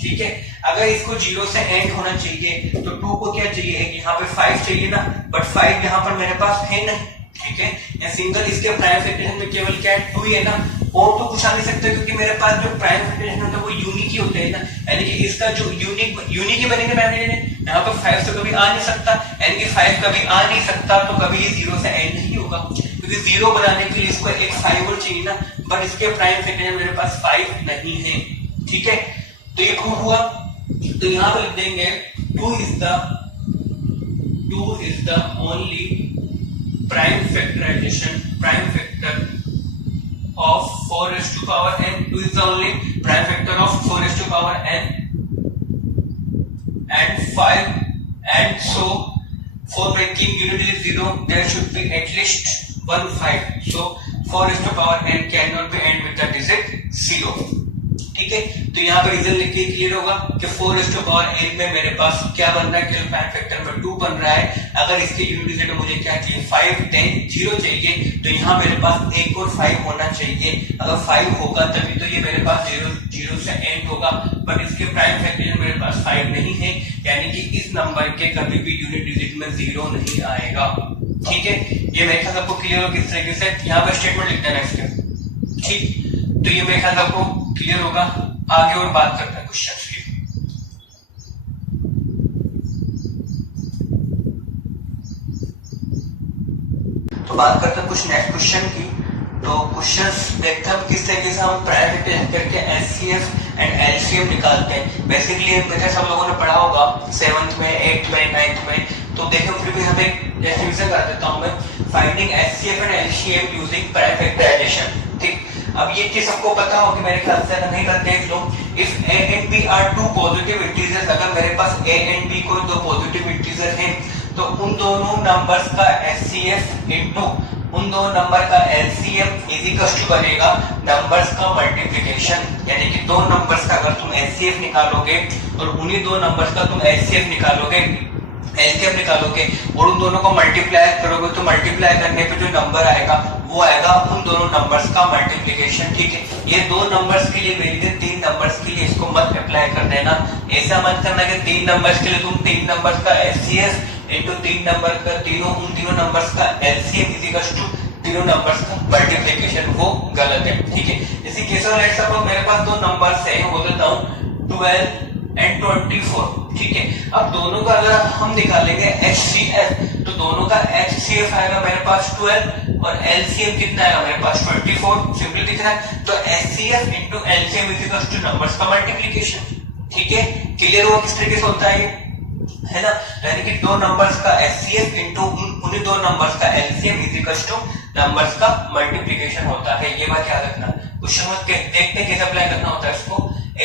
ठीक है। अगर इसको 0 से एंड होना चाहिए तो 2 को क्या चाहिए, यहाँ पे 5 चाहिए ना, बट 5 यहाँ पर मेरे पास है नहीं, ठीक है। या सिंगल इसके प्राइम फैक्टराइजेशन में केवल क्या है 2 ही है ना, और तो कुछ आ नहीं सकता क्योंकि मेरे पास जो प्राइम फैक्टराइजेशन होता है वो यूनिक ही होते हैं ना, यानी कि इसका जो यूनिक ही बनेंगे प्राइम फैक्टराइजेशन। यहाँ पर 5 तो कभी आ नहीं सकता, यानी कि 5 कभी आ नहीं सकता तो कभी ये 0 से एंड नहीं होगा, क्योंकि 0 बनाने के लिए इसको एक 5 और चाहिए ना, बट इसके प्राइम फैक्टराइजेशन मेरे पास 5 नहीं है, ठीक है। तो ये प्रूव हुआ, तो यहाँ पर लिख देंगे 2 is the only prime factor of 4 raised to power n, 2 is the only prime factor of 4 raised to power n and 5, and so for making unit is 0 there should be at least 1 5, so 4 raised to power n cannot be end with the digit 0, ठीक है। तो यहाँ पर reason लिख के clear होगा कि 4 raised to power n में मेरे पास क्या बन रहा है, केवल प्राइम फैक्टर में 2 बन रहा है। अगर इसके यूनिट डिजिट मुझे क्या चाहिए 5 10 0 चाहिए, तो यहाँ मेरे पास 1 और 5 होना चाहिए। अगर 5 होगा तभी तो ये मेरे पास 0 से एंड होगा, बट इसके प्राइम फैक्टर मेरे पास 5 नहीं है, यानी कि इस नंबर के कभी भी यूनिट डिजिट में 0 नहीं आएगा, ठीक है। ये मेरे ख्याल आपको क्लियर हो किस तरीके से, यहाँ पर स्टेटमेंट लिख देना इसके, ठीक। तो ये मेरे ख्याल आपको क्लियर होगा। आगे और बात करते हैं क्वेश्चन की। तो बात करते हैं कुछ नेक्स्ट क्वेश्चन की। तो क्वेश्चंस देखते हैं किस तरीके से हम प्राइम फैक्टर करके एचसीएफ एंड एलसीएम निकालते हैं। बेसिकली मेरे सब लोगों ने पढ़ा होगा 7th में 8th में 9th में, तो देखो फिर भी हमें रिवीजन कर देता हूं मैं। Finding HCF and LCM using prime factorization, ठीक। अब ये चीज सबको पता हो कि मेरे ख्याल से नहीं करते देख लो। If a and b are two positive integers, अगर मेरे पास a and b कोई दो पॉजिटिव इंटीजर हैं तो उन दोनों नंबर्स का एचसीएफ इनटू उन दोनों नंबर का एलसीएम इज इक्वल टू बनेगा नंबर्स का मल्टीप्लिकेशन, यानी कि दो नंबर्स का अगर तुम एलसीएफ निकालोगे और उन्हीं दो नंबर्स का तुम एलसीएफ निकालोगे, एलसीएम निकालोगे और उन दोनों को मल्टीप्लाई करोगे तो मल्टीप्लाई करने पे जो नंबर आएगा वो आएगा उन दोनों नंबर्स का मल्टीप्लिकेशन। ठीक है, ये दो नंबर्स के लिए वैलिड है, तीन नंबर्स के लिए इसको मत अप्लाई कर देना। ऐसा मत करना कि तीन नंबर्स के लिए तुम तीन नंबर्स का एचसीएफ इनटू तीन नंबर का उन तीनों नंबर्स का एलसीएम इज इक्वल टू तीनों नंबर्स का मल्टीप्लिकेशन, वो गलत है। ठीक है, इसी केस में लेट्स सपोज मेरे पास दो नंबर्स है, बोल देता हूं 12 एंड 24। ठीक है, अब दोनों का अगर हम निकालेंगे एचसीएफ तो दोनों का एचसीएफ आएगा मेरे पास 12 और एलसीएम कितना आएगा मेरे पास 24। सिंपली दिख रहा है, तो HCF into LCM is equal two numbers का मल्टीप्लिकेशन। ठीक है, क्लियर हुआ किस तरीके से होता है ना। यानी कि दो नंबर्स का एचसीएफ इनटू उन्हीं दो नंबर्स का LCM is equal two numbers का मल्टीप्लिकेशन होता है। ये बात याद रखना। क्वेश्चन में देखते कैसे अप्लाई करना होता है इसको।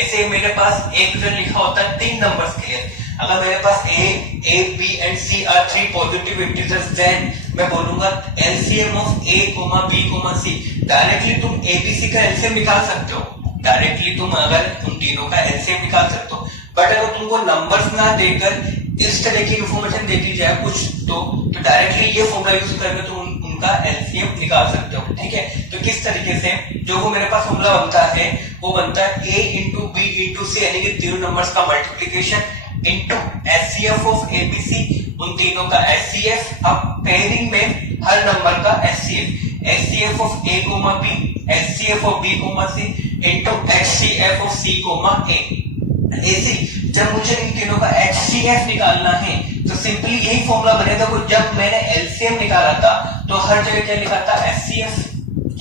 ऐसे मेरे पास एक रिजल्ट लिखा होता है तीन नंबर्स के लिए। अगर मेरे पास A B and C are three positive integers, then मैं बोलूंगा LCM of A comma B comma C. Directly तुम ए बी सी का एलसीएम निकाल सकते हो, डायरेक्टली तुम अगर उन तीनों का एलसीएम निकाल सकते हो। बट अगर तुमको नंबर्स ना देकर इस तरह की इंफॉर्मेशन दे दी जाए कुछ तो डायरेक्टली ये फॉर्मूला यूज करके तुम उनका एलसीएम निकाल सकते हो। ठीक है, तो किस तरीके से जो वो मेरे पास फॉर्मूला बनता है वो बनता है A into B into C, यानी कि तीनों नंबर्स का multiplication into HCF of ABC, उन तीनों का एचसीएफ। अब पेयरिंग में हर नंबर का HCF, HCF of A comma B, HCF of B comma C into HCF of C comma A. ऐसे जब मुझे इन तीनों का एचसीएफ निकालना है तो सिंपली यही फॉर्मूला बनेगा। जब मैंने एलसीएम निकाला था तो हर जगह क्या लिखा था एचसीएफ।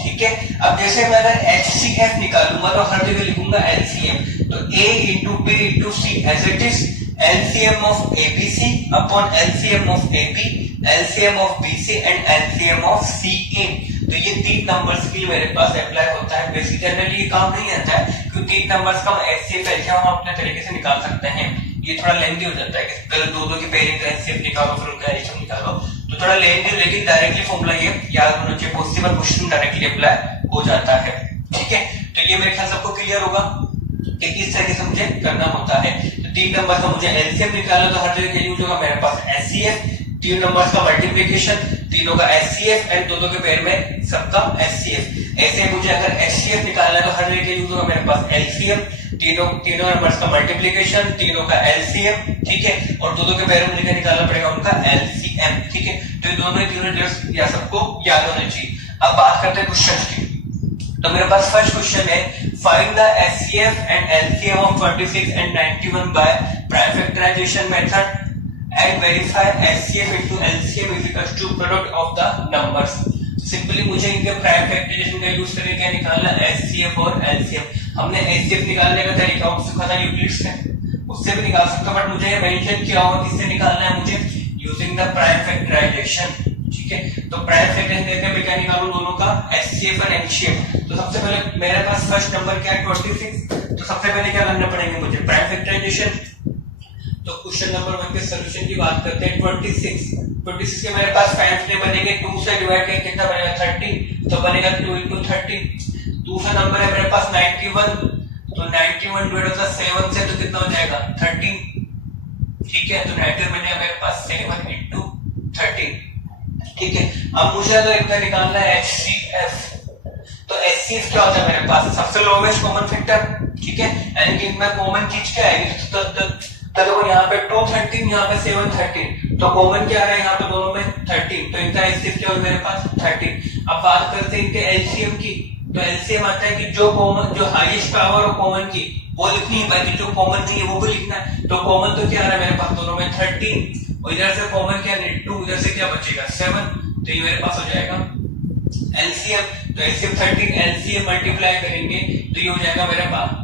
ठीक है, अब जैसे मैं अगर एचसीएफ निकालूंगा तो हर जगह लिखूंगा एलसीएम। तो A into B into C as it is LCM of ABC upon LCM of AB, LCM of BC and LCM of CA. तो ये तीन नंबर्स के लिए मेरे पास अप्लाई होता है। बेसिक जनरली ये काम नहीं आता है क्योंकि तीन नंबर्स का एचसीएफ एलसीएम हम अपने तरीके से निकाल सकते हैं। ये थोड़ा लेंथी हो जाता है कि पहले दो की पेयरिंग का एचसीएफ निकालो फिर उनका एलसीएम निकालो, तो थोड़ा लेंथी, लेकिन डायरेक्टली फॉर्मूला ये याद होना चाहिए। पॉसिबल क्वेश्चन डायरेक्टली अप्लाई हो जाता है। ठीक है, तो ये मेरे ख्याल सबको क्लियर होगा कि किस तरीके से मुझे करना होता है। तो तीन नंबर का मुझे एलसीएम निकालो तो हर जगह यूज होगा मेरे पास एचसीएफ, तीन नंबर्स का मल्टीप्लिकेशन, तीनों का एचसीएफ एंड दोनों के पेयर में सबका एचसीएफ। ऐसे मुझे अगर एचसीएफ निकालना है तो हर जगह यूज होगा मेरे पास एलसीएम, तीनों नंबर्स का मल्टीप्लिकेशन, तीनों का एलसीएम। ठीक है, और दोनों के पेयर में मुझे निकालना पड़ेगा उनका एलसीएम। ठीक है, तो ये दोनों डिटेल्स या सबको याद होना चाहिए। अब बात करते हैं क्वेश्चन की। तो मेरे पास फर्स्ट क्वेश्चन है, find the HCF and LCM of 26 and 91 by prime factorization method and verify HCF into LCM is equal to product of the numbers। Simply मुझे इनके प्राइम फैक्टराइजेशन का यूज करके क्या निकालना, HCF और LCM। हमने HCF निकालने का तरीका सीखा था यूक्लिड से, उससे भी निकाल सकते हो, बट मुझे ये मेंशन किया हुआ किससे निकालना है मुझे, यूजिंग द प्राइम फैक्टराइजेशन। ठीक है, तो प्राइम फैक्टराइजेशन देकर मैं क्या निकालूं दोनों का HCF और LCM। तो सबसे पहले मेरे पास फर्स्ट नंबर क्या है 26, तो सबसे पहले क्या करना पड़ेगा मुझे प्राइम फैक्टराइजेशन। तो क्वेश्चन नंबर 1 के सॉल्यूशन की बात करते हैं। 26 के मेरे पास फैक्टर बनेंगे, 2 से डिवाइड करके कितना बनेगा 30, तो बनेगा 2 into 30। दूसरा नंबर है मेरे पास 91, तो 91 डिवाइड होता है 7 से, तो कितना हो जाएगा 13। ठीक है, तो 91 बनेगा मेरे पास 7 into 13। ठीक है, अब मुझे अगर इनका निकालना है HCF, तो HCF क्या होता है मेरे पास, सबसे लोवेस्ट कॉमन फैक्टर। ठीक है, यानी कि इनमें कॉमन चीज क्या है, तो देखो यहाँ पे 213, यहाँ पे 713, तो कॉमन क्या आ रहा है यहाँ पे दोनों में 13, तो इनका एचसीएफ क्या होगा मेरे पास 13। अब बात करते हैं इनके एलसीएम की। तो एलसीएम आता है कि जो कॉमन, जो हाईएस्ट पावर और कॉमन की वो लिखनी है, बाकी जो कॉमन नहीं है वो भी लिखना है। तो कॉमन तो क्या आ रहा है मेरे पास दोनों में 13, और इधर से कॉमन क्या 2, इधर से क्या बचेगा 7, तो ये मेरे पास हो जाएगा एलसीएम। तो एलसीएम 13, एलसीएम मल्टीप्लाई करेंगे तो ये हो जाएगा मेरे पास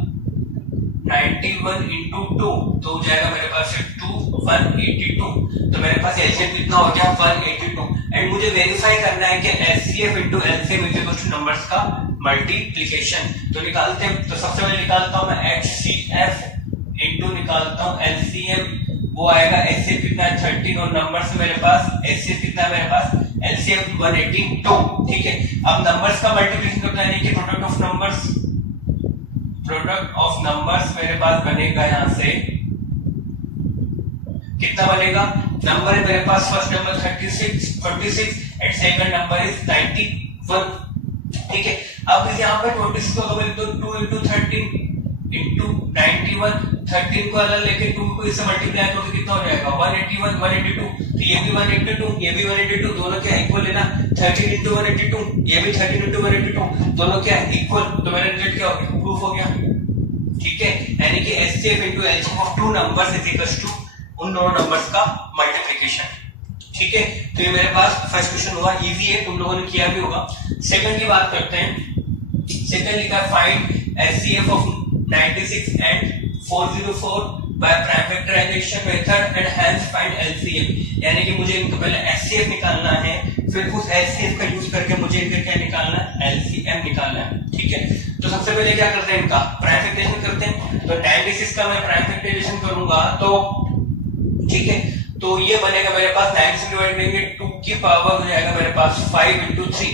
91 into 2, तो हो जाएगा मेरे पास 182। तो मेरे पास एलसीएम कितना हो गया 182। एंड मुझे वेरीफाई करना है कि HCF into LCM is equal two numbers का मल्टीप्लिकेशन। तो निकालते हैं, तो सबसे पहले निकालता हूं मैं एचसीएफ into निकालता हूं एलसीएम, वो आएगा एचसीएफ कितना है 13, और नंबर्स मेरे पास एचसीएफ कितना है मेरे पास एलसीएम 182। ठीक है, अब नंबर्स का मल्टीप्लिकेशन करना है कि प्रोडक्ट ऑफ नंबर्स मेरे पास बनेगा, यहां से कितना बनेगा नंबर है मेरे पास first number 26 and second number is 91। ठीक है, अब यहाँ पे 26 को अगर तो 2 into 13 into 91, 13 को अलग लेके 2 को इससे मल्टीप्लाई करोगे कितना हो जाएगा 181, 182। तो ये भी 182, ये भी 182, दोनों क्या इक्वल है ना। 13 into 182, ये भी 13 into 182, दोनों क्या इक्वल। तो मेरा रिजल्ट क्या हो गया, प्रूफ हो गया। ठीक है, यानी कि HCF into LCM of two numbers is equals to उन दोनों नंबर्स का मल्टीप्लिकेशन। ठीक है, तो ये मेरे पास फर्स्ट क्वेश्चन हुआ, इजी है, तुम लोगों ने किया भी होगा। सेकंड की बात करते हैं। सेकंड लिखा find HCF of 96 and 404 by prime factorization method and hence find LCM। यानी कि मुझे इनको पहले HCF निकालना है, फिर उस HCF का यूज करके मुझे इनका क्या निकालना है, LCM निकालना है। ठीक है, तो सबसे पहले क्या करते हैं, इनका प्राइम फैक्टराइजेशन करते हैं। तो 96 का मैं प्राइम फैक्टराइजेशन करूंगा तो ठीक है, तो ये बनेगा मेरे पास 96 डिवाइड करेंगे 2 की पावर हो जाएगा मेरे पास 5 into 3।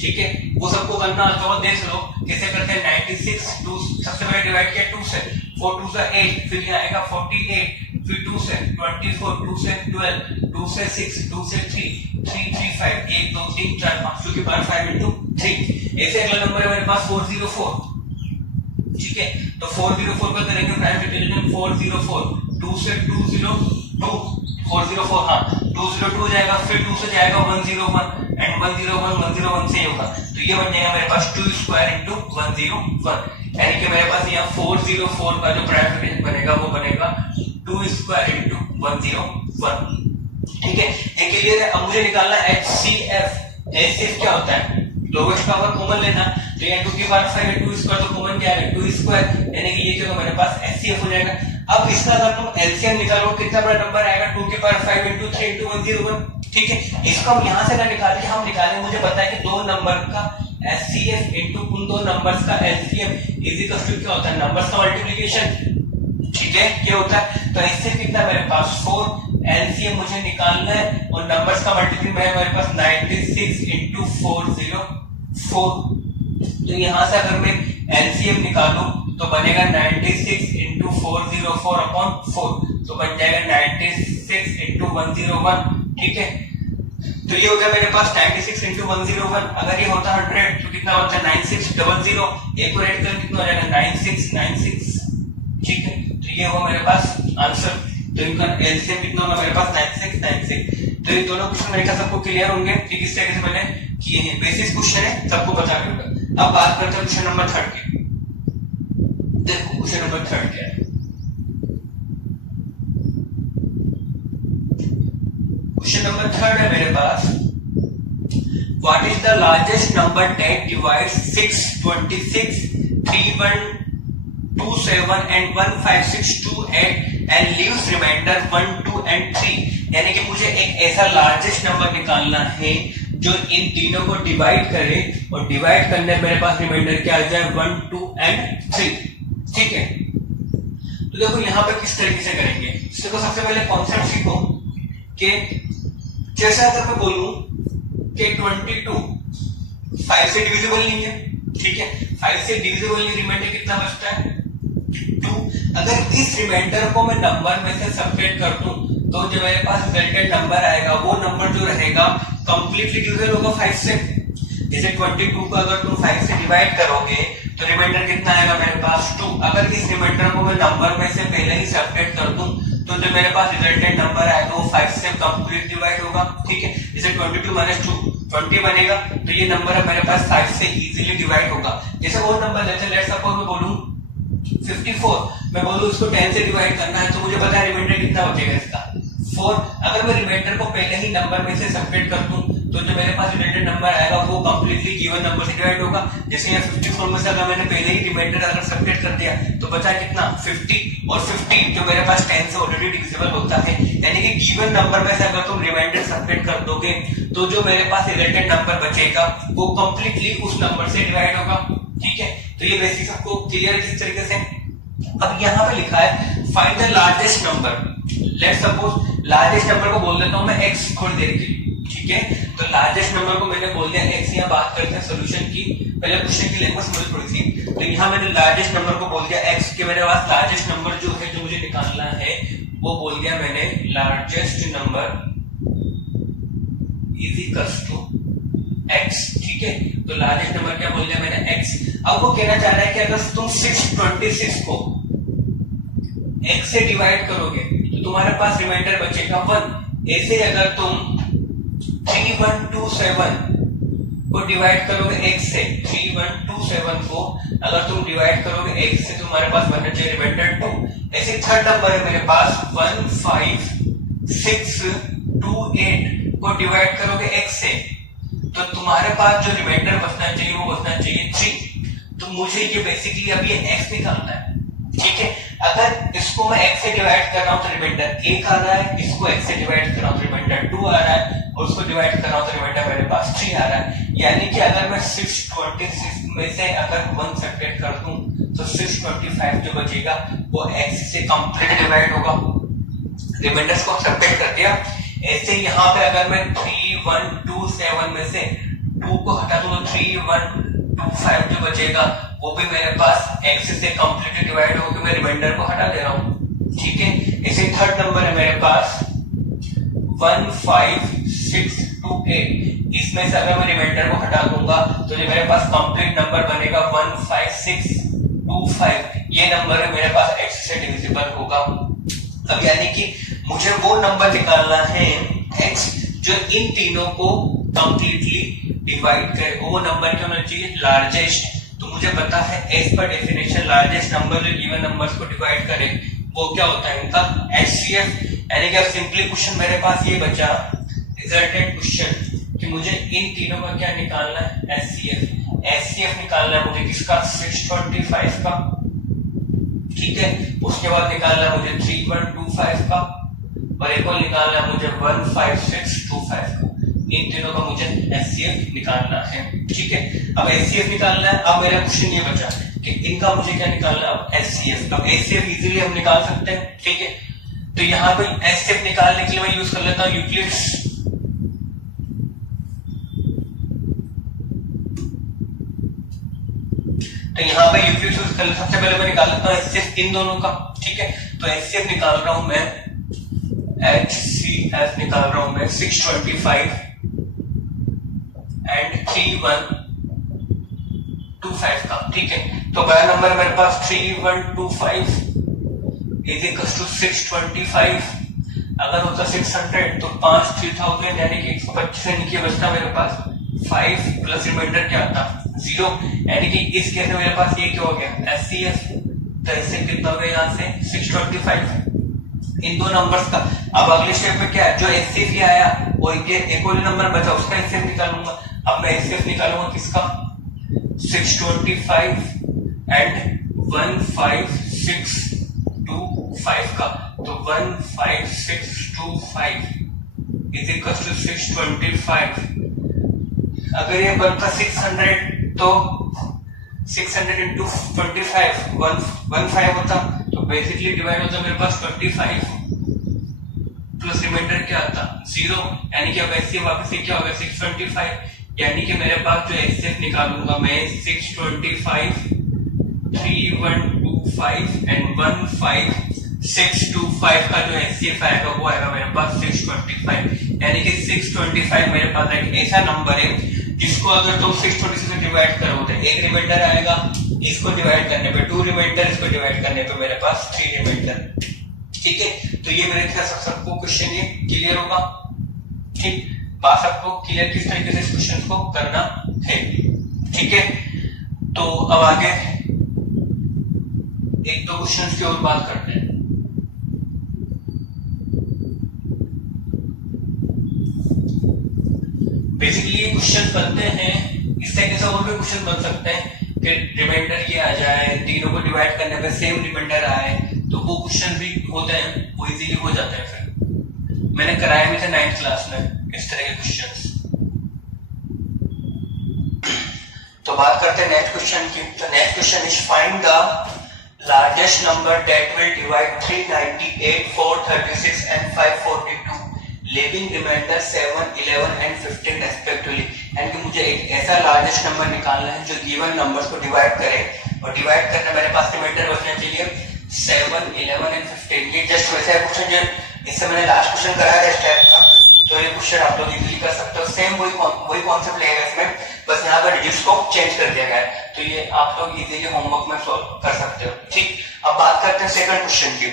ठीक है, वो सबको करना आता हो देख लो कैसे करते हैं। 96 2 सबसे पहले डिवाइड किया 2 से, 4 2 से 8, फिर यहाँ आएगा 48, फिर 2 से 24, 2 से 12, 2 से 6, 2 से 3, 3 3 5, 1 2 3 4 5, 2 की पावर 5 into 3। ऐसे अगला नंबर है मेरे पास 404। ठीक है, तो 404 का करेंगे प्राइम फैक्टराइजेशन 404, 2 से 202, 404 हाँ 202 जाएगा, फिर 2 से जाएगा 101 एंड 101 से होगा। तो ये बन जाएगा मेरे पास 2 स्क्वायर इंटू 101, यानी कि मेरे पास यहाँ 404 का जो प्राइम फैक्टराइजेशन बनेगा वो बनेगा 2 स्क्वायर इंटू 101। ठीक है, ये क्लियर है। अब मुझे निकालना HCF। HCF क्या होता है, लोवेस्ट पावर कॉमन लेना। तो यहाँ 2 की पावर 5 है, 2 स्क्वायर तो कॉमन क्या है 2 स्क्वायर, यानी कि ये जो मेरे पास HCF हो जाएगा। अब इसका अगर तुम LCM निकालो कितना बड़ा नंबर आएगा 2 की पावर 5 into 3 into 101। ठीक है, इसको हम यहाँ से ना निकाल के हम निकालें, मुझे पता है कि दो नंबर का HCF into उन दो नंबर्स का LCM इज इक्वल टू क्या होता है, नंबर्स का मल्टीप्लिकेशन। ठीक है, क्या होता है, तो HCF कितना मेरे पास 4, LCM मुझे निकालना है और नंबर्स का मल्टीप्लिकेशन है मेरे पास 96 into 404। तो यहाँ से अगर मैं LCM निकालूं तो बनेगा 96 into 404 upon 4, तो बन जाएगा 96 into 101। ठीक है, तो ये हो गया मेरे पास 96 into 101। अगर ये होता 100 तो कितना होता है 9600, एक को ऐड कर कितना हो जाएगा 9696। ठीक है, तो ये हुआ मेरे पास आंसर। तो इनका एलसीएम कितना होगा मेरे पास 9696। तो ये दोनों क्वेश्चन मेरे ख्याल सबको क्लियर होंगे कि किस तरीके से मैंने किए हैं, बेसिक क्वेश्चन है सबको पता भी होगा। अब बात करते हैं क्वेश्चन नंबर 3 की। देखो क्वेश्चन नंबर 3 क्या है। क्वेश्चन नंबर 3 है मेरे पास, What is the largest number that divides 6, 26, 3127 and 15628 and leaves remainder 1, 2 and 3? यानी कि मुझे एक ऐसा लार्जेस्ट नंबर निकालना है जो इन तीनों को डिवाइड करे और डिवाइड करने मेरे पास रिमाइंडर क्या आ जाए 1, 2 and 3। ठीक है, तो देखो यहाँ पे किस तरीके से करेंगे। देखो सबसे पहले कॉन्सेप्ट सीखो कि जैसे अगर मैं बोलूं कि 22 5 से डिविजिबल नहीं है, ठीक है, 5 से डिविजिबल नहीं, रिमाइंडर कितना बचता है 2। अगर इस रिमाइंडर को मैं नंबर में से सबट्रैक्ट कर दूं तो जो मेरे पास रिजल्टेंट नंबर आएगा वो नंबर जो रहेगा कंप्लीटली डिविजिबल होगा 5 से। जैसे 22 को अगर तुम 5 से डिवाइड करोगे तो रिमाइंडर कितना आएगा मेरे पास 2। अगर इस रिमाइंडर को मैं नंबर में से पहले ही सबट्रैक्ट कर दूं तो जो मेरे पास रिजल्टेंट नंबर आएगा वो 5 से कंप्लीट डिवाइड होगा। ठीक है, जैसे 22 माइनस 2 20 बनेगा, तो ये नंबर है मेरे पास 5 से इजीली डिवाइड होगा। जैसे और नंबर लेते हैं, लेट्स सपोज मैं बोलूं 54, मैं बोलूं इसको 10 से डिवाइड करना है तो मुझे पता है रिमाइंडर कितना बचेगा इसका 4। अगर मैं रिमाइंडर को पहले ही नंबर में से सबट्रैक्ट कर दूं तो जो मेरे पास रिजल्टेंट नंबर आएगा वो कंप्लीटली गिवन नंबर से डिवाइड होगा। जैसे यहाँ 54 में से अगर मैंने पहले ही रिमाइंडर अगर सबट्रैक्ट कर दिया तो बचा कितना 50, और 50 जो मेरे पास 10 से ऑलरेडी डिविजिबल होता है, यानी कि गिवन नंबर में से अगर तुम रिमाइंडर सबट्रैक्ट कर दोगे तो जो मेरे पास रिजल्टेंट नंबर बचेगा वो कंप्लीटली उस नंबर से डिवाइड होगा। ठीक है, तो ये बेसिक सबको क्लियर है किस तरीके से। अब यहाँ पे लिखा है find the largest number. Let's suppose largest number को बोल देता हूं मैं x थोड़ी देर के लिए। ठीक है, तो लार्जेस्ट नंबर को मैंने बोल दिया x। यहाँ बात करते हैं सोल्यूशन की, पहले क्वेश्चन की लैंग्वेज समझ थोड़ी सी। तो यहाँ मैंने लार्जेस्ट नंबर को बोल दिया x के मेरे पास लार्जेस्ट नंबर जो है जो मुझे निकालना है वो बोल दिया मैंने largest number is equals to x, ठीक है। तो लार्जेस्ट नंबर क्या बोल दिया मैंने x। अब वो कहना चाह रहा है कि अगर तुम 626 को x से डिवाइड करोगे तो तुम्हारे पास रिमाइंडर बचेगा 1। ऐसे अगर तुम 3127 को डिवाइड करोगे x से, 3127 को अगर तुम डिवाइड करोगे x से तुम्हारे पास बचना चाहिए रिमाइंडर 2। ऐसे थर्ड नंबर है मेरे पास 15628 को डिवाइड करोगे x से तो तुम्हारे पास जो रिमाइंडर बचना चाहिए वो बचना चाहिए 3। तो मुझे ये बेसिकली अब ये x निकालना है, ठीक है। अगर इसको मैं x से डिवाइड कर रहा हूं तो रिमाइंडर 1 आ रहा है, इसको x से डिवाइड कर रहा हूं तो रिमाइंडर 2 आ रहा है और उसको डिवाइड कर रहा हूं तो रिमाइंडर मेरे पास 3 आ रहा है। यानी कि अगर मैं 626 में से अगर 1 सब्ट्रैक्ट कर दूं तो 625 जो बचेगा वो x से कंप्लीट डिवाइड होगा। रिमाइंडर्स को सब्ट्रैक्ट कर दिया। ऐसे यहाँ पे अगर मैं 3127 में से 2 को हटा दूं तो 3125 जो बचेगा वो भी मेरे पास x से कंप्लीट डिवाइड होकर मैं रिमाइंडर को हटा दे रहा हूं, ठीक है। इसे थर्ड नंबर है मेरे पास 15628। इसमें से अगर मैं रिमाइंडर को हटा दूंगा तो जो मेरे पास कंप्लीट नंबर बनेगा 15625। ये नंबर है मेरे पास x से डिविजिबल होगा। अब यानी कि मुझे वो नंबर निकालना है x जो इन तीनों को कंप्लीटली डिवाइड करे। वो नंबर क्या होना चाहिए? लार्जेस्ट। तो मुझे पता है as per definition largest number जो गिवन नंबर्स को डिवाइड करे वो क्या होता है इनका HCF। यानी कि अब सिंपली क्वेश्चन मेरे पास ये बचा रिजल्टेंट क्वेश्चन कि मुझे इन तीनों का क्या निकालना है? HCF निकालना है मुझे किसका? 625 का, ठीक है। उसके बाद निकालना है मुझे 3125 का और एक और निकालना है मुझे 15625 का। इन तीनों का मुझे HCF निकालना है, ठीक है। अब HCF निकालना है। अब मेरा क्वेश्चन ये बचा कि इनका मुझे क्या निकालना है? अब HCF। अब HCF इजीली हम निकाल सकते हैं, ठीक है। तो यहाँ पे HCF निकालने के लिए मैं यूज कर लेता हूँ यूक्लिड्स। तो यहाँ पे यूक्लिड्स यूज कर सबसे पहले मैं निकाल लेता हूँ HCF इन दोनों का, ठीक है। तो HCF निकाल रहा हूं मैं, HCF निकाल रहा हूं मैं 625 एंड 3125 का, ठीक है। तो पहला नंबर मेरे पास 3125 इज इक्वल टू 625। अगर होता 600 तो 5 3000 यानी कि 125 से नीचे बचता मेरे पास 5 प्लस रिमाइंडर क्या आता? 0। यानी कि इस केस में मेरे पास ये क्या हो गया? HCF। तो इससे कितना हो गया यहाँ से? 625 इन दो नंबर्स का। अब अगले स्टेप में क्या है? जो HCF आया और ये एक और नंबर बचा उसका HCF निकालूंगा। अब मैं HCF निकालूंगा किसका? 625 एंड 15625 का। तो 15625 इज इक्वल टू 625। अगर ये बनता 600 तो 600 इंटू 25 15 होता। तो बेसिकली डिवाइड होता मेरे पास 25 प्लस रिमाइंडर क्या आता? 0। यानी कि अब HCF वापस से क्या होगा? 625। यानी कि मेरे पास जो HCF निकालूंगा मैं 625 3125 एंड 15625 का जो HCF आएगा वो आएगा मेरे पास 625। यानी कि 625 मेरे पास एक ऐसा नंबर है जिसको अगर तुम 626 से डिवाइड करोगे एक रिमाइंडर आएगा, इसको डिवाइड करने पे 2 रिमाइंडर, इसको डिवाइड करने पे मेरे पास 3 रिमाइंडर, ठीक है। तो ये मेरे ख्याल से सबको क्वेश्चन ये क्लियर होगा, ठीक। बात सबको क्लियर किस तरीके से इस क्वेश्चन को करना है, ठीक है। तो अब आगे एक दो क्वेश्चन की और बात करते हैं। बेसिकली ये क्वेश्चन बनते हैं, इस तरीके से और भी क्वेश्चन बन सकते हैं कि रिमाइंडर ये आ जाए, तीनों को डिवाइड करने पे सेम रिमाइंडर आए, तो वो क्वेश्चन भी होते हैं, वो इजीली हो जाते हैं। फिर मैंने कराया भी था 9th क्लास में इस तरह के क्वेश्चंस। तो बात करते हैं नेक्स्ट क्वेश्चन की। तो next question is find the largest number that will divide 398 436 and 542 leaving remainder 7 11 and 15 respectively. यानी कि मुझे एक ऐसा लार्जेस्ट नंबर निकालना है जो गिवन नंबर्स को डिवाइड करे और डिवाइड करने मेरे पास रिमाइंडर बचना चाहिए 7, 11 एंड 15। ये जस्ट वैसा क्वेश्चन जो इससे मैंने लास्ट क्वेश्चन कराया था इस टाइप का, तो ये क्वेश्चन आप लोग इजीली कर सकते हो। सेम वही कॉन्सेप्ट लगेगा इसमें, बस यहाँ पर डिजिट्स को चेंज कर दिया गया है, तो ये आप लोग इजीली होमवर्क में सॉल्व कर सकते हो। ठीक, अब बात करते हैं सेकंड क्वेश्चन की।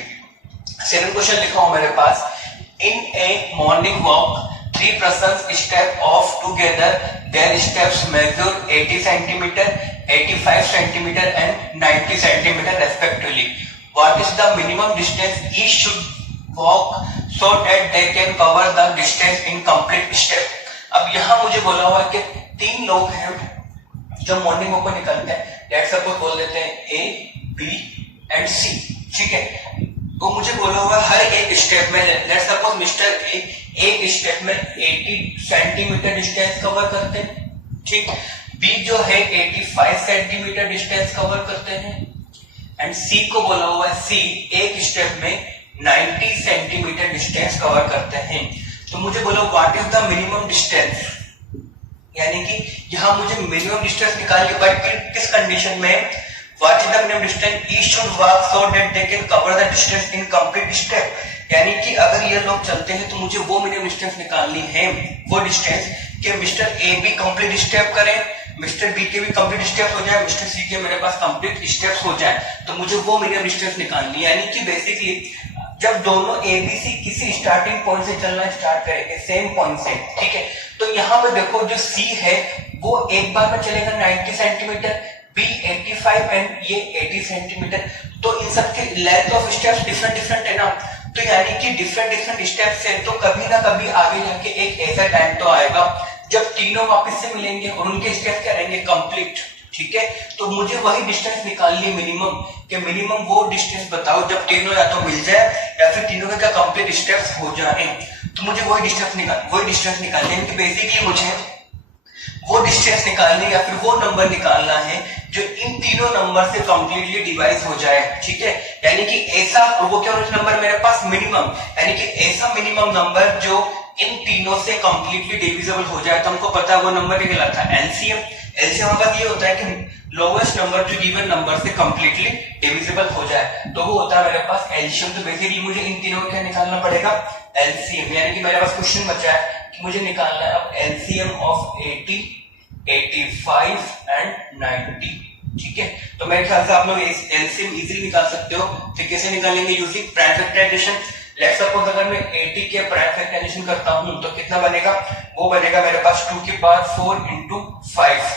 सेकंड क्वेश्चन लिखा हो मेरे पास, इन ए morning walk 3 persons step off together, their steps measure 80 centimeter, 85 centimeter and 90 centimeter respectively. What is the minimum distance each should walk so that they can cover the distance in complete step? अब यहाँ मुझे बोला हुआ है कि 3 लोग हैं जो मॉर्निंग वॉक पर निकलते हैं, लेट्स सपोज बोल देते हैं A, B एंड C, ठीक है। तो मुझे बोला हुआ हर एक स्टेप में, लेट्स सपोज मिस्टर ए एक स्टेप में 80 सेंटीमीटर डिस्टेंस कवर करते हैं, ठीक। बी जो है 85 सेंटीमीटर डिस्टेंस कवर करते हैं एंड सी को बोला हुआ है सी एक स्टेप में 90 सेंटीमीटर डिस्टेंस कवर करते हैं। तो मुझे बोलो what is the minimum distance, यानी कि यहां मुझे मिनिमम डिस्टेंस निकाल के, बट किस कंडीशन में, What is the minimum distance each should walk so that they can cover the distance in complete step? यानी कि अगर ये लोग चलते हैं तो मुझे वो मिनिमम डिस्टेंस निकालनी है, वो डिस्टेंस कि मिस्टर ए भी कंप्लीट स्टेप करें, मिस्टर बी के भी कंप्लीट स्टेप हो जाए, मिस्टर सी के मेरे पास कंप्लीट स्टेप्स हो जाए, तो मुझे वो मिनिमम डिस्टेंस निकालनी है। यानी कि बेसिकली जब दोनों ए बी सी किसी स्टार्टिंग पॉइंट से चलना स्टार्ट करेंगे सेम पॉइंट से, ठीक है, तो यहाँ पे देखो जो सी है वो एक बार में चलेगा 90 सेंटीमीटर, बी 85 एंड ये 80 सेंटीमीटर, तो इन सबके लेंथ ऑफ स्टेप्स डिफरेंट है ना, तो यानी कि डिफरेंट स्टेप्स है, तो कभी ना कभी आगे जाके एक ऐसा टाइम तो आएगा जब तीनों वापस से मिलेंगे और उनके स्टेप्स क्या रहेंगे, कंप्लीट, ठीक है। तो मुझे वही डिस्टेंस निकालनी है मिनिमम, कि मिनिमम वो डिस्टेंस बताओ जब तीनों या तो मिल जाए या फिर तीनों के क्या कंप्लीट स्टेप्स हो जाए, तो मुझे वही डिस्टेंस निकालनी है। बेसिकली मुझे वो डिस्टेंस निकालनी या फिर वो नंबर निकालना है जो इन तीनों नंबर से कंप्लीटली डिवाइड हो जाए, ठीक है। यानी कि ऐसा, वो क्या नंबर मेरे पास मिनिमम, यानी कि ऐसा मिनिमम नंबर जो इन तीनों से कंप्लीटली डिविजिबल हो जाए, तो हमको पता है वो नंबर क्या कहलाता है, एलसीएम। एलसीएम का ये होता है कि लोवेस्ट नंबर जो गिवन नंबर से कंप्लीटली डिविजिबल हो जाए, तो वो होता है मेरे पास एलसीएम। तो बेसिकली मुझे इन तीनों का क्या निकालना पड़ेगा, एलसीएम। यानी कि मेरे पास क्वेश्चन बचा है कि मुझे निकालना है अब एलसीएम ऑफ 80, 85 एंड 90, ठीक है। तो मेरे ख्याल से आप लोग एलसीएम इजीली निकाल सकते हो। फिर कैसे निकालेंगे, using prime factorization. Let's suppose अगर मैं 80 के प्राइम फैक्टराइजेशन करता हूं तो कितना बनेगा, वो बनेगा मेरे पास 2 की पावर 4 into 5,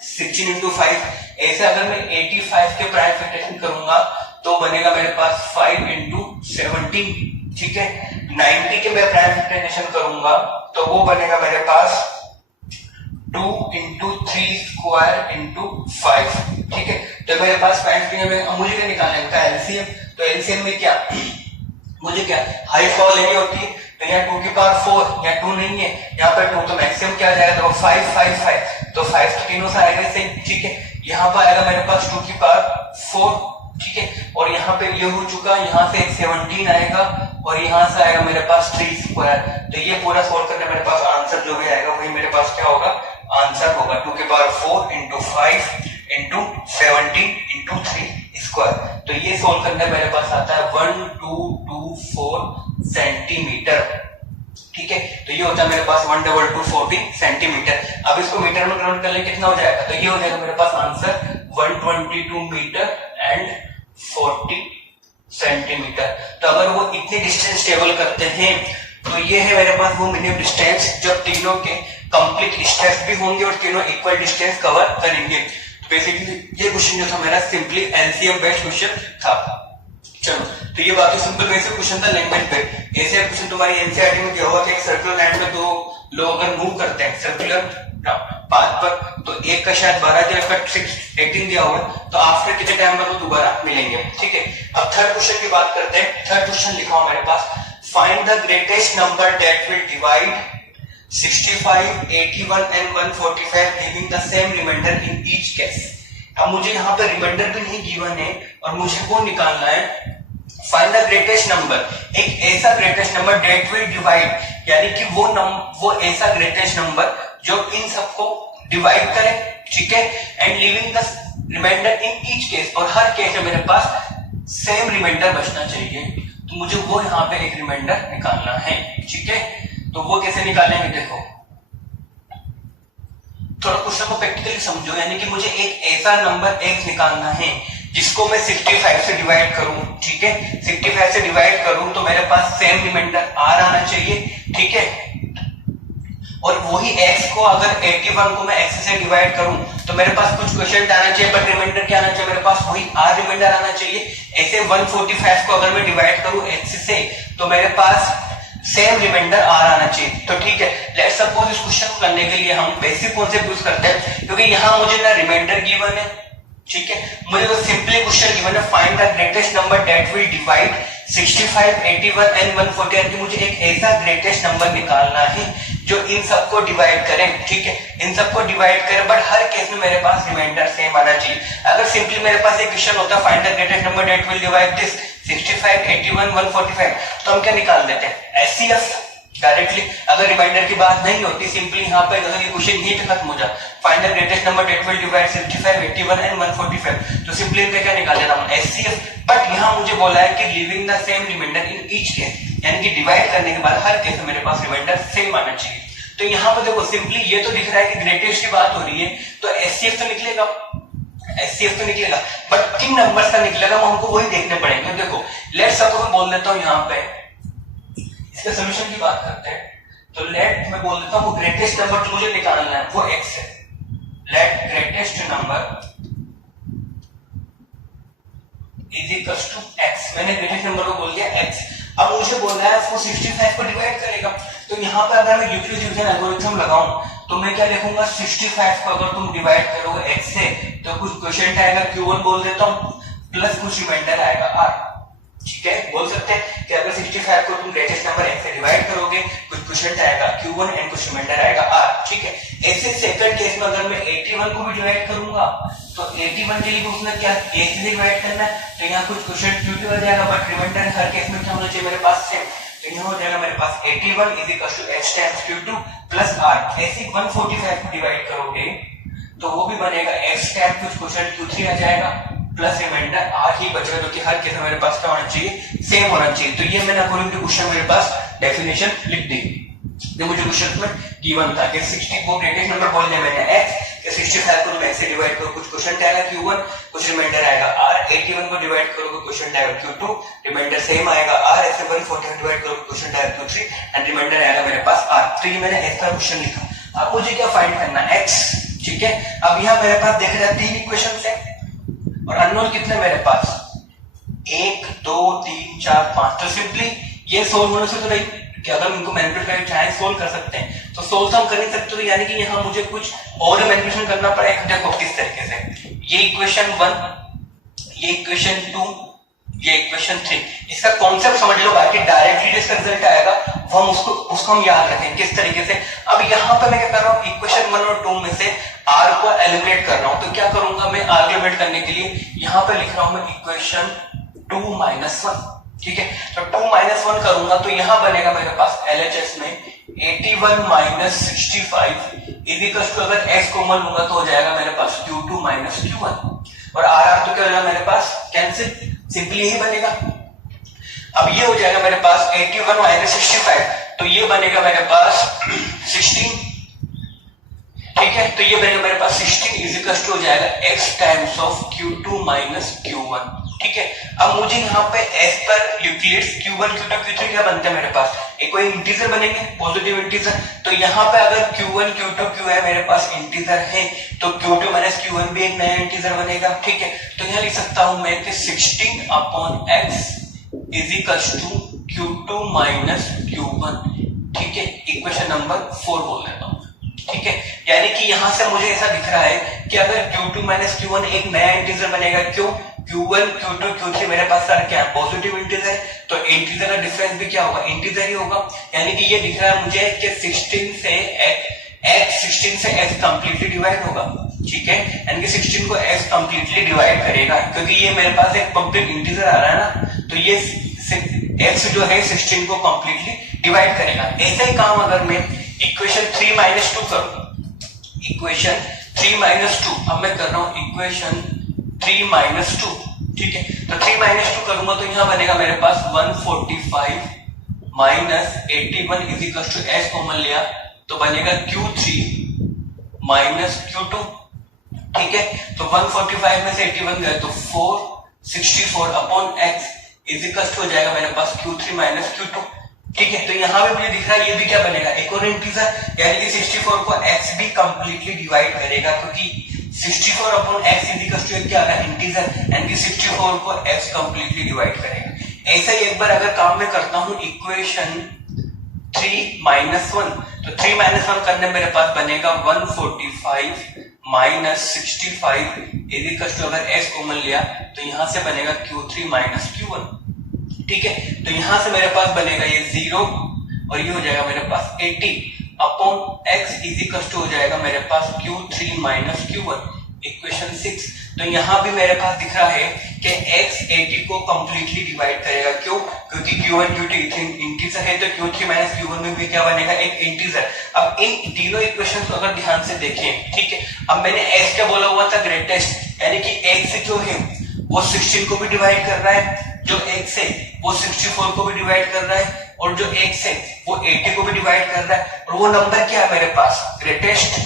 16 into 5। ऐसे अगर मैं 85 के प्राइम फैक्टराइजेशन करूंगा तो बनेगा मेरे पास 5 into 17, ठीक है। 90 के मैं प्राइम फैक्टराइजेशन करूंगा तो वो बनेगा मेरे पास 2 into 3 स्क्वायर into 5, ठीक है। तो मेरे पास मुझे क्या निकालना है, एलसीएम। तो एलसीएम में क्या, मुझे क्या हाई पावर लेनी होती है, तो यहाँ 2 की पावर 4, यहाँ 2 नहीं है, यहाँ पर 2, तो मैक्सिमम क्या आ जाएगा, तो 5, 5, 5, तो 5 तो तीनों से आएगा सही, ठीक है। यहाँ पर आएगा मेरे पास 2 की पावर 4, ठीक है, और यहाँ पे ये हो चुका, यहाँ से 17 आएगा और यहाँ से आएगा मेरे पास 3 स्क्वायर। तो ये पूरा सोल्व करने मेरे पास आंसर जो भी आएगा वही मेरे पास क्या होगा, आंसर होगा 2 की power 4 into 5 into 17 into 3 square. तो ये सोल्व करने मेरे पास आता है 1224 सेंटीमीटर, ठीक है। तो ये होता है मेरे पास 1224 सेंटीमीटर। अब इसको मीटर में कन्वर्ट कर ले कितना हो जाएगा, तो ये हो जाएगा मेरे पास आंसर 122 मीटर एंड 40 सेंटीमीटर। तो अगर वो इतने डिस्टेंस टेबल करते हैं तो ये है मेरे पास वो मिनिमम डिस्टेंस जब तीनों के कंप्लीट स्टेप्स भी होंगे और तीनों इक्वल डिस्टेंस कवर करेंगे। बेसिकली ये क्वेश्चन जो था मेरा सिंपली एलसीएम बेस्ड क्वेश्चन था। चलो, तो ये बाकी सिंपल बेसिक क्वेश्चन था लैंग्वेज पे। ऐसे क्वेश्चन तुम्हारी एनसीईआरटी में क्या हुआ कि एक सर्कुलर लाइन में दो लोग अगर मूव करते हैं सर्कुलर पाथ पर, तो एक का शायद 12 के इफेक्ट 18 दिया हुआ है, तो आफ्टर कितने टाइम बाद वो दोबारा मिलेंगे, ठीक है। अब थर्ड क्वेश्चन की बात करते हैं। थर्ड क्वेश्चन लिखा हुआ मेरे पास, find the greatest number that will divide 65, 81 and 145 giving the same remainder in each case. अब मुझे यहाँ पे रिमाइंडर भी नहीं गिवन है और मुझे वो निकालना है, फाइंड द ग्रेटेस्ट नंबर, एक ऐसा greatest number that will divide, यानी कि वो ऐसा ग्रेटेस्ट नंबर जो इन सबको डिवाइड करे, ठीक है, and leaving the remainder in each case, और हर केस में मेरे पास सेम रिमाइंडर बचना चाहिए, तो मुझे वो यहाँ पे एक रिमाइंडर निकालना है। ठीक है, तो वो कैसे निकालेंगे, देखो थोड़ा क्वेश्चन को प्रैक्टिकली समझो। यानी कि मुझे एक ऐसा नंबर x निकालना है जिसको मैं 65 से डिवाइड करूं। ठीक है, 65 से डिवाइड करूं तो मेरे पास सेम रिमाइंडर r आना चाहिए। ठीक है, और वही x को अगर 81 को मैं x से डिवाइड करूं तो मेरे पास कुछ क्वेश्चन आना चाहिए, बट रिमाइंडर क्या आना चाहिए, मेरे पास वही r रिमाइंडर आना चाहिए। ऐसे 145 को अगर मैं डिवाइड करूं x से तो मेरे पास सेम रिमाइंडर r आना चाहिए। तो ठीक है, लेट्स सपोज इस क्वेश्चन को करने के लिए हम बेसिक कॉन्सेप्ट यूज करते हैं, क्योंकि यहाँ मुझे ना रिमाइंडर गिवन है। ठीक है, मुझे तो सिंपली क्वेश्चन गिवन है, find the greatest number that will divide 65, 81 and 140। कि मुझे एक ऐसा ग्रेटेस्ट नंबर निकालना है जो इन सबको डिवाइड करे। ठीक है, इन सबको डिवाइड करे, बट हर केस में मेरे पास रिमाइंडर सेम आना चाहिए। अगर सिंपली मेरे पास एक क्वेश्चन होता है find the greatest number that will divide this 65, 81, 145, तो हम क्या निकाल देते हैं, एचसीएफ डायरेक्टली। अगर रिमाइंडर की बात नहीं होती, सिंपली यहाँ पे अगर ये क्वेश्चन यहीं पे खत्म हो जाए, find the greatest number that will divide 65, 81 and 145, तो सिंपली इनका क्या निकाल देना हम, एचसीएफ। बट यहाँ मुझे बोला है कि leaving the same remainder in each case, यानी कि डिवाइड करने के बाद हर केस में मेरे पास रिमाइंडर सेम आना चाहिए। तो यहाँ पे देखो सिंपली ये तो दिख रहा है कि ग्रेटेस्ट की बात हो रही है, तो एचसीएफ तो निकलेगा, एचसीएफ तो निकलेगा, बट किन नंबर्स का निकलेगा वो हमको वही देखने पड़ेंगे। देखो लेट्स सपोज मैं बोल देता हूँ यहाँ पे, इसके सॉल्यूशन की बात करते हैं, तो लेट मैं बोल देता हूँ ग्रेटेस्ट नंबर जो मुझे निकालना है वो x है। Let greatest number is equal to x, मैंने ग्रेटेस्ट नंबर को बोल दिया x। अब मुझे बोलना है उसको 65 को डिवाइड करेगा, तो यहाँ पे अगर मैं यूक्लिड डिवीजन एल्गोरिथम लगाऊं तो मैं क्या लिखूंगा, 65 को अगर तुम डिवाइड करोगे x से तो कुछ क्वोशिएंट आएगा q1 बोल देता हूँ, प्लस कुछ रिमाइंडर आएगा r। ठीक है, बोल सकते हैं कि अगर 65 को तुम ग्रेटेस्ट नंबर x से डिवाइड करोगे कुछ क्वोशिएंट आएगा q1 एंड कुछ रिमाइंडर आएगा r। ठीक है, ऐसे सेकंड केस में अगर मैं 81 को भी डिवाइड करूंगा तो 81 के लिए उसने क्या a से डिवाइड करना है, तो यहाँ कुछ क्वोशिएंट q2 आ जाएगा, बट रिमाइंडर हर केस में क्या होना चाहिए मेरे पास सेम। तो यहाँ हो जाएगा मेरे पास 81 is equal to h times q2 plus r। ऐसे 145 को डिवाइड करोगे तो वो भी बनेगा x टाइम्स कुछ क्वोशिएंट q3 आ जाएगा प्लस रिमाइंडर r ही बचेगा, जो कि हर केस में मेरे पास क्या होना चाहिए, सेम होना चाहिए। तो ये मैंने अकॉर्डिंग टू क्वेश्चन मेरे पास डेफिनेशन लिख दी जो मुझे क्वेश्चन में गिवन था कि 60 को ग्रेटेस्ट नंबर बोल दिया मैंने x, कि 65 को तुम x से डिवाइड करो कुछ क्वोशिएंट आएगा q1, कुछ रिमाइंडर आएगा r, 81 को डिवाइड करोगे क्वोशिएंट आएगा q2, रिमाइंडर सेम आएगा r, ऐसे 140 डिवाइड करोगे क्वोशिएंट आएगा q3 एंड रिमाइंडर आएगा मेरे पास r। तो ये मैंने ऐसा क्वेश्चन लिखा। अब मुझे क्या फाइंड करना है, x। ठीक है, अब यहाँ मेरे पास देख रहे हैं 3 इक्वेशंस है और अननोन कितने मेरे पास, 1 2 3 4 5। तो सिंपली ये सोल्व होने से तो नहीं कि अगर इनको मैनिपुलेट करके चाहे सोल्व कर सकते हैं, तो सोल्व तो हम कर नहीं सकते, तो यानी कि यहाँ मुझे कुछ और मैनिपुलेशन करना पड़ेगा। देखो किस तरीके से, ये इक्वेशन 1, ये इक्वेशन 2, ये इक्वेशन 3, इसका कॉन्सेप्ट समझ लो, बाकी डायरेक्टली जिसका रिजल्ट आएगा वो हम उसको हम याद रखें किस तरीके से। अब यहाँ पे मैं क्या कर रहा हूँ, इक्वेशन 1 और 2 में से r को एलिमिनेट कर रहा हूँ, तो क्या करूंगा मैं, r को एलिमिनेट करने के लिए यहाँ पे लिख रहा हूँ मैं इक्वेशन 2 माइनस 1। ठीक है, तो 2 माइनस 1 करूंगा तो यहाँ बनेगा मेरे पास LHS में 81 माइनस 65 इज इक्वल टू, अगर x कॉमन लूंगा तो हो जाएगा मेरे पास q2 माइनस q1, और r तो क्या हो जाएगा मेरे पास कैंसिल, सिंपली यही बनेगा। अब ये हो जाएगा मेरे पास 81 माइनस 65, तो ये बनेगा मेरे पास 16। ठीक है, तो ये बनेगा मेरे पास 16 इज इक्वल टू हो जाएगा x times of q2 minus q1। ठीक है, अब मुझे यहाँ पे as per Euclid's q1 q2 q3 क्या बनते हैं मेरे पास, एक कोई इंटीजर बनेंगे, पॉजिटिव इंटीजर। तो यहाँ पे अगर q1 q2 q है मेरे पास इंटीजर है, तो q2 माइनस q1 भी एक नया इंटीजर बनेगा। ठीक है, तो यहाँ लिख सकता हूं मैं कि 16 upon x is equal to q2 minus q1। ठीक है, इक्वेशन नंबर 4 बोल देता हूं। ठीक है, यानी कि यहां से मुझे ऐसा दिख रहा है कि अगर q2 माइनस q1 एक नया इंटीजर बनेगा, क्यों, q1 q2 q3 मेरे पास सारे क्या है, पॉजिटिव इंटीजर, तो इंटीजर का डिफरेंस भी क्या होगा, इंटीजर ही होगा। यानी कि ये दिख रहा है मुझे कि 16 से x कंप्लीटली डिवाइड होगा। ठीक है, यानी कि 16 को x कंप्लीटली डिवाइड करेगा, क्योंकि ये मेरे पास एक कंप्लीट इंटीजर आ रहा है ना, तो ये x जो है 16 को कंप्लीटली डिवाइड करेगा। ऐसा ही काम अगर मैं इक्वेशन 3 माइनस 2 करूं, इक्वेशन 3 माइनस 2, अब मैं कर रहा हूं इक्वेशन 3 माइनस 2। ठीक है। तो 3 माइनस 2 करूंगा तो यहाँ बनेगा मेरे पास 145 माइनस 81 is equal to s common लिया तो बनेगा Q3 माइनस Q2, ठीक है। तो 145 में से 81 गया तो 464 upon x is equal to हो जाएगा मेरे पास Q3 माइनस Q2, ठीक है। तो यहाँ भी मुझे दिख रहा है ये भी क्या बनेगा, एक और इंटीजर, यानी कि 64 को x भी कंप्लीटली डिवाइड करेगा, क्योंकि 64 upon x is equal to क्या है, इंटीजर, यानी कि 64 को x कंप्लीटली डिवाइड करेगा। ऐसा ही एक बार अगर काम में करता हूं इक्वेशन 3 माइनस 1, तो 3 माइनस 1 करने मेरे पास बनेगा 145 माइनस 65 इज इक्वल टू अगर s कॉमन लिया तो यहां से बनेगा Q3 माइनस Q1, ठीक है। तो यहां से मेरे पास बनेगा ये 0 और ये हो जाएगा मेरे पास 80 upon x is equal to हो जाएगा मेरे पास Q3 माइनस Q1, इक्वेशन 6। तो यहां भी मेरे पास दिख रहा है कि x 80 को कंप्लीटली डिवाइड करेगा, क्यों, क्योंकि Q1 Q2 इंटीजर है तो Q3 माइनस Q1 में भी क्या बनेगा, एक इंटीजर। अब इन तीनों इक्वेशन को अगर ध्यान से देखें, ठीक है, अब मैंने x क्या बोला हुआ था, ग्रेटेस्ट, यानी कि x जो है वो 16 को भी डिवाइड कर रहा है, जो x है वो 64 को भी डिवाइड कर रहा है, और जो x है वो 80 को भी डिवाइड कर रहा है, और वो नंबर क्या है मेरे पास, ग्रेटेस्ट।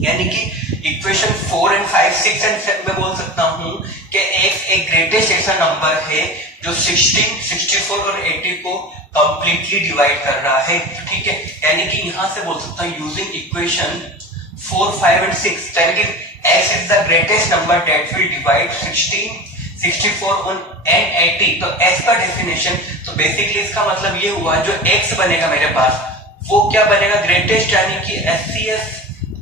यानी कि इक्वेशन 4 एंड 5 6 एंड 7 में बोल सकता हूं कि x एक ग्रेटेस्ट ऐसा नंबर है जो 16 64 और 80 को कंप्लीटली डिवाइड कर रहा है, ठीक है। यानी कि यहां से बोल सकता हूं यूजिंग इक्वेशन 4 5 एंड 6 यानी कि x is the greatest number that will divide 16 64 and 80। तो x का डेफिनेशन, तो बेसिकली इसका मतलब ये हुआ जो x बनेगा मेरे पास वो क्या बनेगा, ग्रेटेस्ट, यानी कि HCF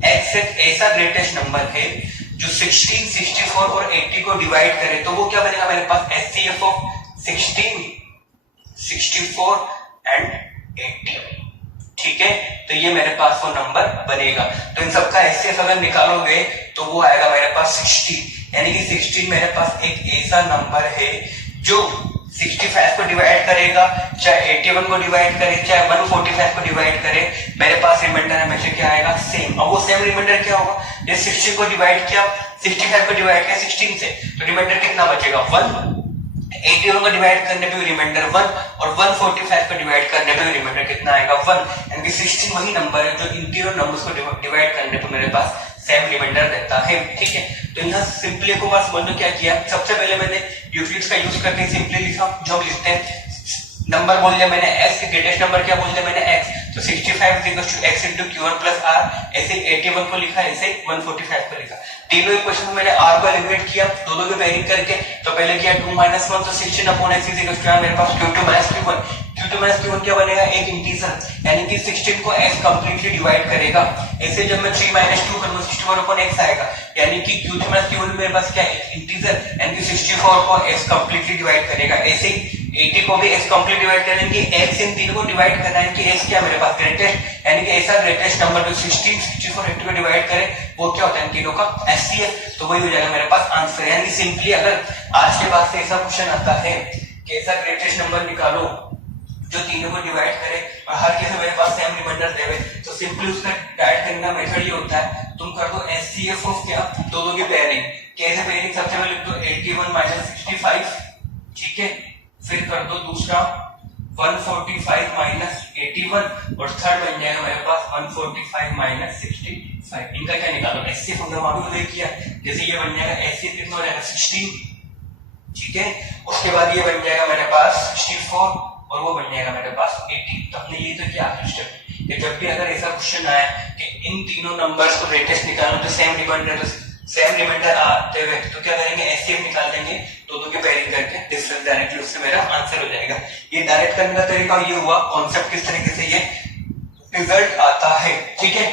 x एक ऐसा ग्रेटेस्ट नंबर है जो 16 64 और 80 को डिवाइड करे, तो वो क्या बनेगा मेरे पास HCF ऑफ 16 64 एंड 80, ठीक है। तो ये मेरे पास वो नंबर बनेगा। तो इन सबका HCF अगर निकालोगे तो वो आएगा मेरे पास 16, यानी कि 16 मेरे पास एक ऐसा नंबर है जो 65 को डिवाइड करेगा, चाहे 81 को डिवाइड करे, चाहे 145 को डिवाइड करे, मेरे पास रिमाइंडर हमेशा क्या आएगा, सेम। अब वो सेम रिमाइंडर क्या होगा, ये 60 को डिवाइड किया 65 को डिवाइड किया 16 से, तो रिमाइंडर कितना बचेगा, 1। 81 को डिवाइड करने पे भी रिमाइंडर 1 और 145 को डिवाइड करने पे भी रिमाइंडर कितना आएगा, 1। यानी कि 16 वही नंबर है जो इंटीरियर नंबर्स को डिवाइड करने पे मेरे पास सेम रिमाइंडर देता है, ठीक है। तो यहाँ सिंपली को बस समझो क्या किया, सबसे पहले मैंने यूक्लिड्स का यूज करके सिंपली लिखा, जो हम लिखते हैं नंबर बोल दिया मैंने x, ग्रेटेस्ट नंबर क्या बोल दिया मैंने x, तो 65 equals to x into q1 plus r, ऐसे 81 को लिखा, ऐसे 145 को लिखा। तीनों इक्वेशन में मैंने r को एलिमिनेट किया दोनों के पेयरिंग करके, तो पहले किया 2 माइनस 1 तो 16 upon x is equals to मेरे पास q2 minus q1, q2 minus q1 क्या बनेगा, एक इंटीजर, यानी कि 16 को x कंप्लीटली डिवाइड करेगा। ऐसे जब मैं 3 माइनस 2 करूंगा 61 अपॉन x आएगा, यानी कि q3 माइनस q1 मेरे पास क्या है, इंटीजर, यानी कि 64 को x कंप्लीटली डिवाइड करेगा। ऐसे 80 को भी x कंप्लीट डिवाइड करेंगे, x इन तीनों को डिवाइड करना है कि x क्या मेरे पास ग्रेटेस्ट, यानी कि ऐसा ग्रेटेस्ट नंबर जो 16 64 80 को डिवाइड करे वो क्या होता है, इन तीनों का HCF। तो वही हो जाएगा मेरे पास आंसर। यानी सिंपली अगर आज के बाद से ऐसा क्वेश्चन आता है कि ऐसा ग्रेटेस्ट नंबर निकालो जो तीनों को डिवाइड करे और हर केस में मेरे पास सेम रिमाइंडर देवे, तो सिंपली उसका डायरेक्ट करने का मेथड ये होता है, तुम कर दो HCF ऑफ क्या, दोनों की पेयरिंग। कैसे पेयरिंग, सबसे पहले लिख दो 81 माइनस 65, ठीक है, फिर कर दो दूसरा 145 माइनस 81 और थर्ड बन जाएगा मेरे पास 145 माइनस 65। इनका क्या निकालो, HCF हमने मालूम नहीं किया, जैसे ये बन जाएगा HCF कितना हो जाएगा 16, ठीक है। उसके बाद ये बन जाएगा मेरे पास 64 और वो बन जाएगा मेरे पास 80। तो हमने ये तो किया आखिरी स्टेप कि जब भी अगर ऐसा क्वेश्चन आए कि इन तीनों नंबर्स को ग्रेटेस्ट निकालना तो सेम रिमाइंडर आते हुए तो क्या करेंगे, HCF निकाल देंगे दोनों की पेयरिंग करके, डिफरेंस डायरेक्टली उससे मेरा आंसर हो जाएगा। ये डायरेक्ट करने का तरीका ये हुआ, कॉन्सेप्ट किस तरीके से ये रिजल्ट आता है, ठीक है।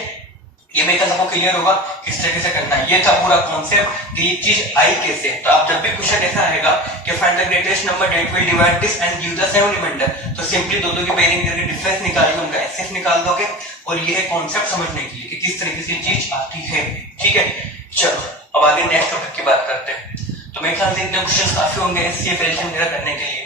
ये मेरे सबको क्लियर होगा किस तरीके से करना है, ये था पूरा कॉन्सेप्ट। ये चीज आई कैसे, तो आप जब भी क्वेश्चन ऐसा आएगा कि find the greatest number that will divide this and give the same remainder, तो सिंपली दोनों की पेयरिंग करके डिफरेंस निकाल के उनका HCF निकाल दोगे, और ये है कॉन्सेप्ट समझने के लिए कि किस तरीके से ये चीज आती है, ठीक है। चलो अब आगे नेक्स्ट टॉपिक की बात करते हैं। तो मेरे ख्याल से इतने क्वेश्चन काफी होंगे HCF एडिशन वगैरह करने के लिए।